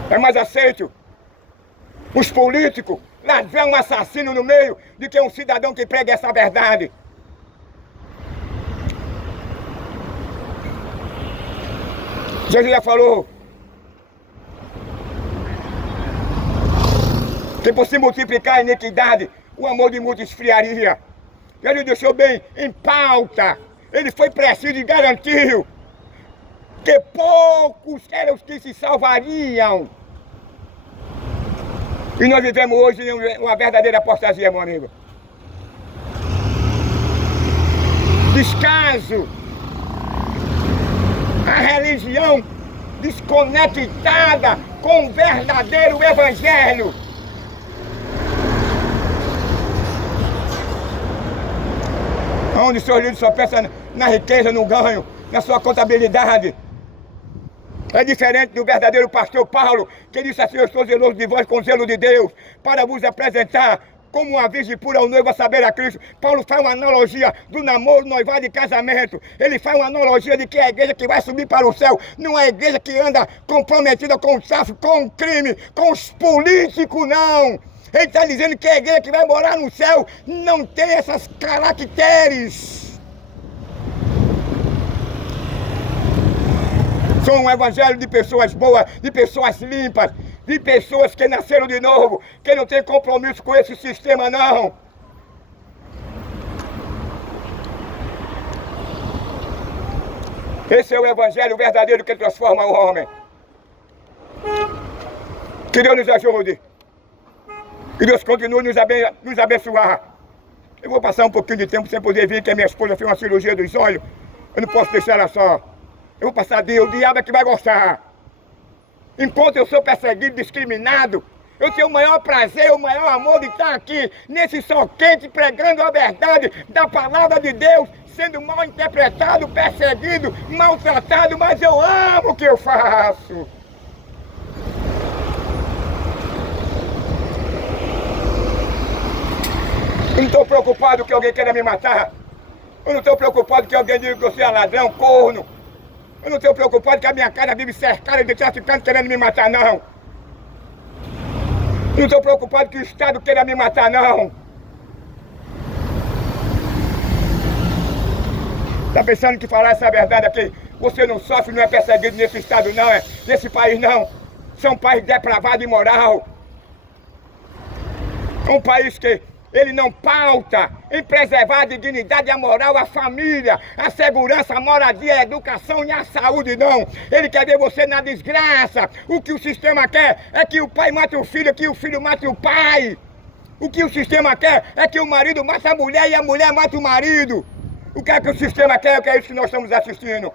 É mais aceito os políticos, ladrão, assassino no meio, de que um cidadão que prega essa verdade. Jesus já falou que por se multiplicar a iniquidade, o amor de muitos esfriaria. Ele deixou bem em pauta, ele foi preciso e garantiu que poucos eram os que se salvariam. E nós vivemos hoje uma verdadeira apostasia, meu amigo. descaso, a religião desconectada com o verdadeiro evangelho. Onde os seus líderes só pensam na riqueza, no ganho, na sua contabilidade. É diferente do verdadeiro pastor Paulo, que disse assim: eu sou zeloso de vós com zelo de Deus, para vos apresentar como uma virgem pura ao noivo a saber a Cristo. Paulo faz uma analogia do namoro, noivado e casamento. Ele faz uma analogia de que é a igreja que vai subir para o céu, não é a igreja que anda comprometida com o tráfico, com o crime, com os políticos, não. Ele está dizendo que a igreja que vai morar no céu não tem essas caracteres. São um evangelho de pessoas boas, de pessoas limpas, de pessoas que nasceram de novo, que não tem compromisso com esse sistema, não. Esse é o evangelho verdadeiro que transforma o homem. Que Deus nos ajude. Que Deus continue nos abençoar. Eu vou passar um pouquinho de tempo sem poder vir, que a minha esposa fez uma cirurgia dos olhos. Eu não posso deixar ela só. Eu vou passar o diabo é que vai gostar. Enquanto eu sou perseguido, discriminado, eu tenho o maior prazer, o maior amor de estar aqui, nesse sol quente, pregando a verdade da palavra de Deus, sendo mal interpretado, perseguido, maltratado, mas eu amo o que eu faço. Eu não estou preocupado que alguém queira me matar. Eu não estou preocupado que alguém diga que eu sou ladrão, corno. Eu não estou preocupado que a minha casa vive cercada de traficantes querendo me matar, não. Eu não estou preocupado que o Estado queira me matar, não. Está pensando que falar essa verdade aqui, você não sofre, não é perseguido nesse Estado, não, nesse país, não. São um país depravado e imoral. É um país que ele não pauta em preservar a dignidade, a moral, a família, a segurança, a moradia, a educação e a saúde, não. Ele quer ver você na desgraça. O que o sistema quer é que o pai mate o filho, que o filho mate o pai. O que o sistema quer é que o marido mate a mulher e a mulher mate o marido. O que é que o sistema quer? O que é isso que nós estamos assistindo?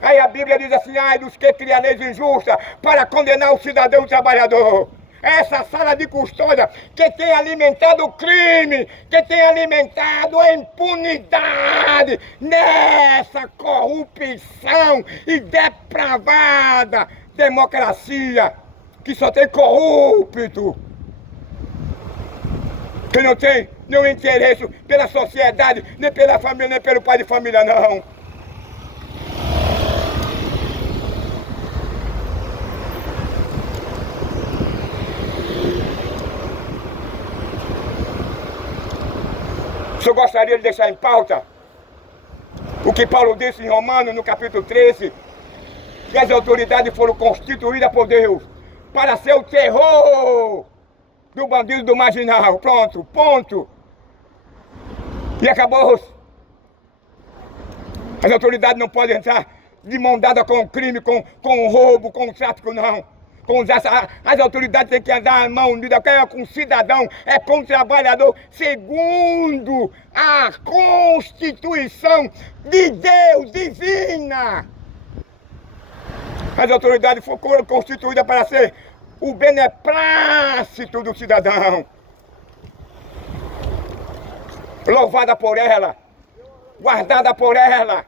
Aí a Bíblia diz assim: ai dos que criam leis injustas para condenar o cidadão trabalhador. Essa sala de custódia que tem alimentado o crime, que tem alimentado a impunidade nessa corrupção e depravada democracia que só tem corrupto, que não tem nenhum interesse pela sociedade, nem pela família, nem pelo pai de família, não. Eu gostaria de deixar em pauta o que Paulo disse em Romanos, no capítulo 13, que as autoridades foram constituídas por Deus para ser o terror do bandido, do marginal. Pronto, ponto. E acabou. As autoridades não podem entrar de mão dada com o crime, com o roubo, com o tráfico, não. As autoridades têm que andar a mão unida com o cidadão, com o trabalhador, segundo a Constituição de Deus divina. As autoridades foram constituídas para ser o beneplácito do cidadão. Louvada por ela, guardada por ela,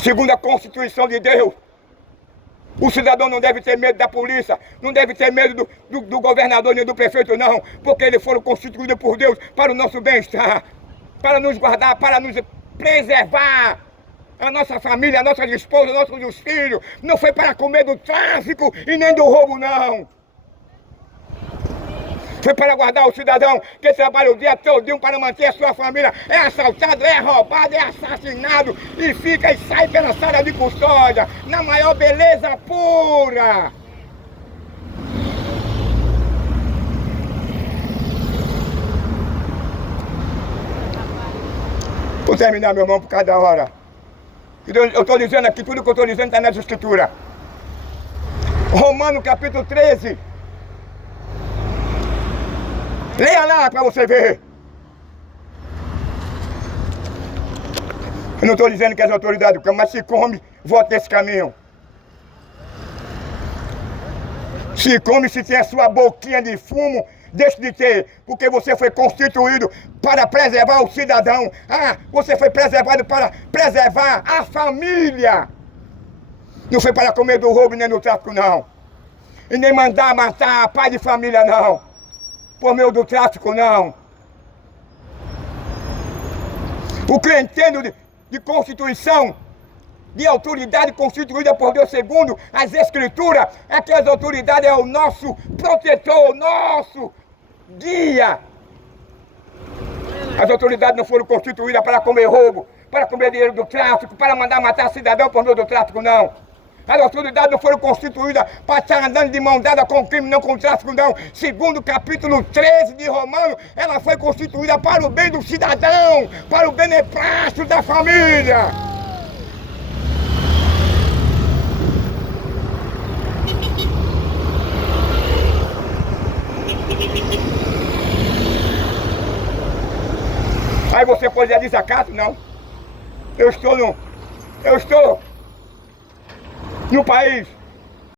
segundo a Constituição de Deus. O cidadão não deve ter medo da polícia, não deve ter medo do governador nem do prefeito, não, porque eles foram constituídos por Deus para o nosso bem-estar, para nos guardar, para nos preservar, a nossa família, a nossas esposas, nossos filhos. Não foi para comer do tráfico e nem do roubo, não. Foi para guardar o cidadão que trabalha o dia todo para manter a sua família. É assaltado, é roubado, é assassinado e fica e sai pela sala de custódia na maior beleza pura. Vou terminar, meu irmão, por cada hora. Eu estou dizendo aqui, tudo que eu estou dizendo está nessa escritura. Romanos capítulo 13. Leia lá para você ver. Eu não estou dizendo que as autoridades do campo, mas se come, vote nesse caminho. Se come, se tem a sua boquinha de fumo, deixe de ter, porque você foi constituído para preservar o cidadão. Ah, você foi preservado para preservar a família. Não foi para comer do roubo nem do tráfico, não. E nem mandar matar pai de família, não. Por meio do tráfico, não. O que eu entendo de Constituição, de autoridade constituída por Deus segundo as Escrituras, é que as autoridades é o nosso protetor, o nosso guia. As autoridades não foram constituídas para comer roubo, para comer dinheiro do tráfico, para mandar matar cidadão por meio do tráfico, não. As autoridades não foram constituídas para estar andando de mão dada com o crime, não com o tráfico, não. Segundo o capítulo 13 de Romanos, ela foi constituída para o bem do cidadão, para o beneplácito da família. Aí você pode dizer desacato? Não. Eu estou no país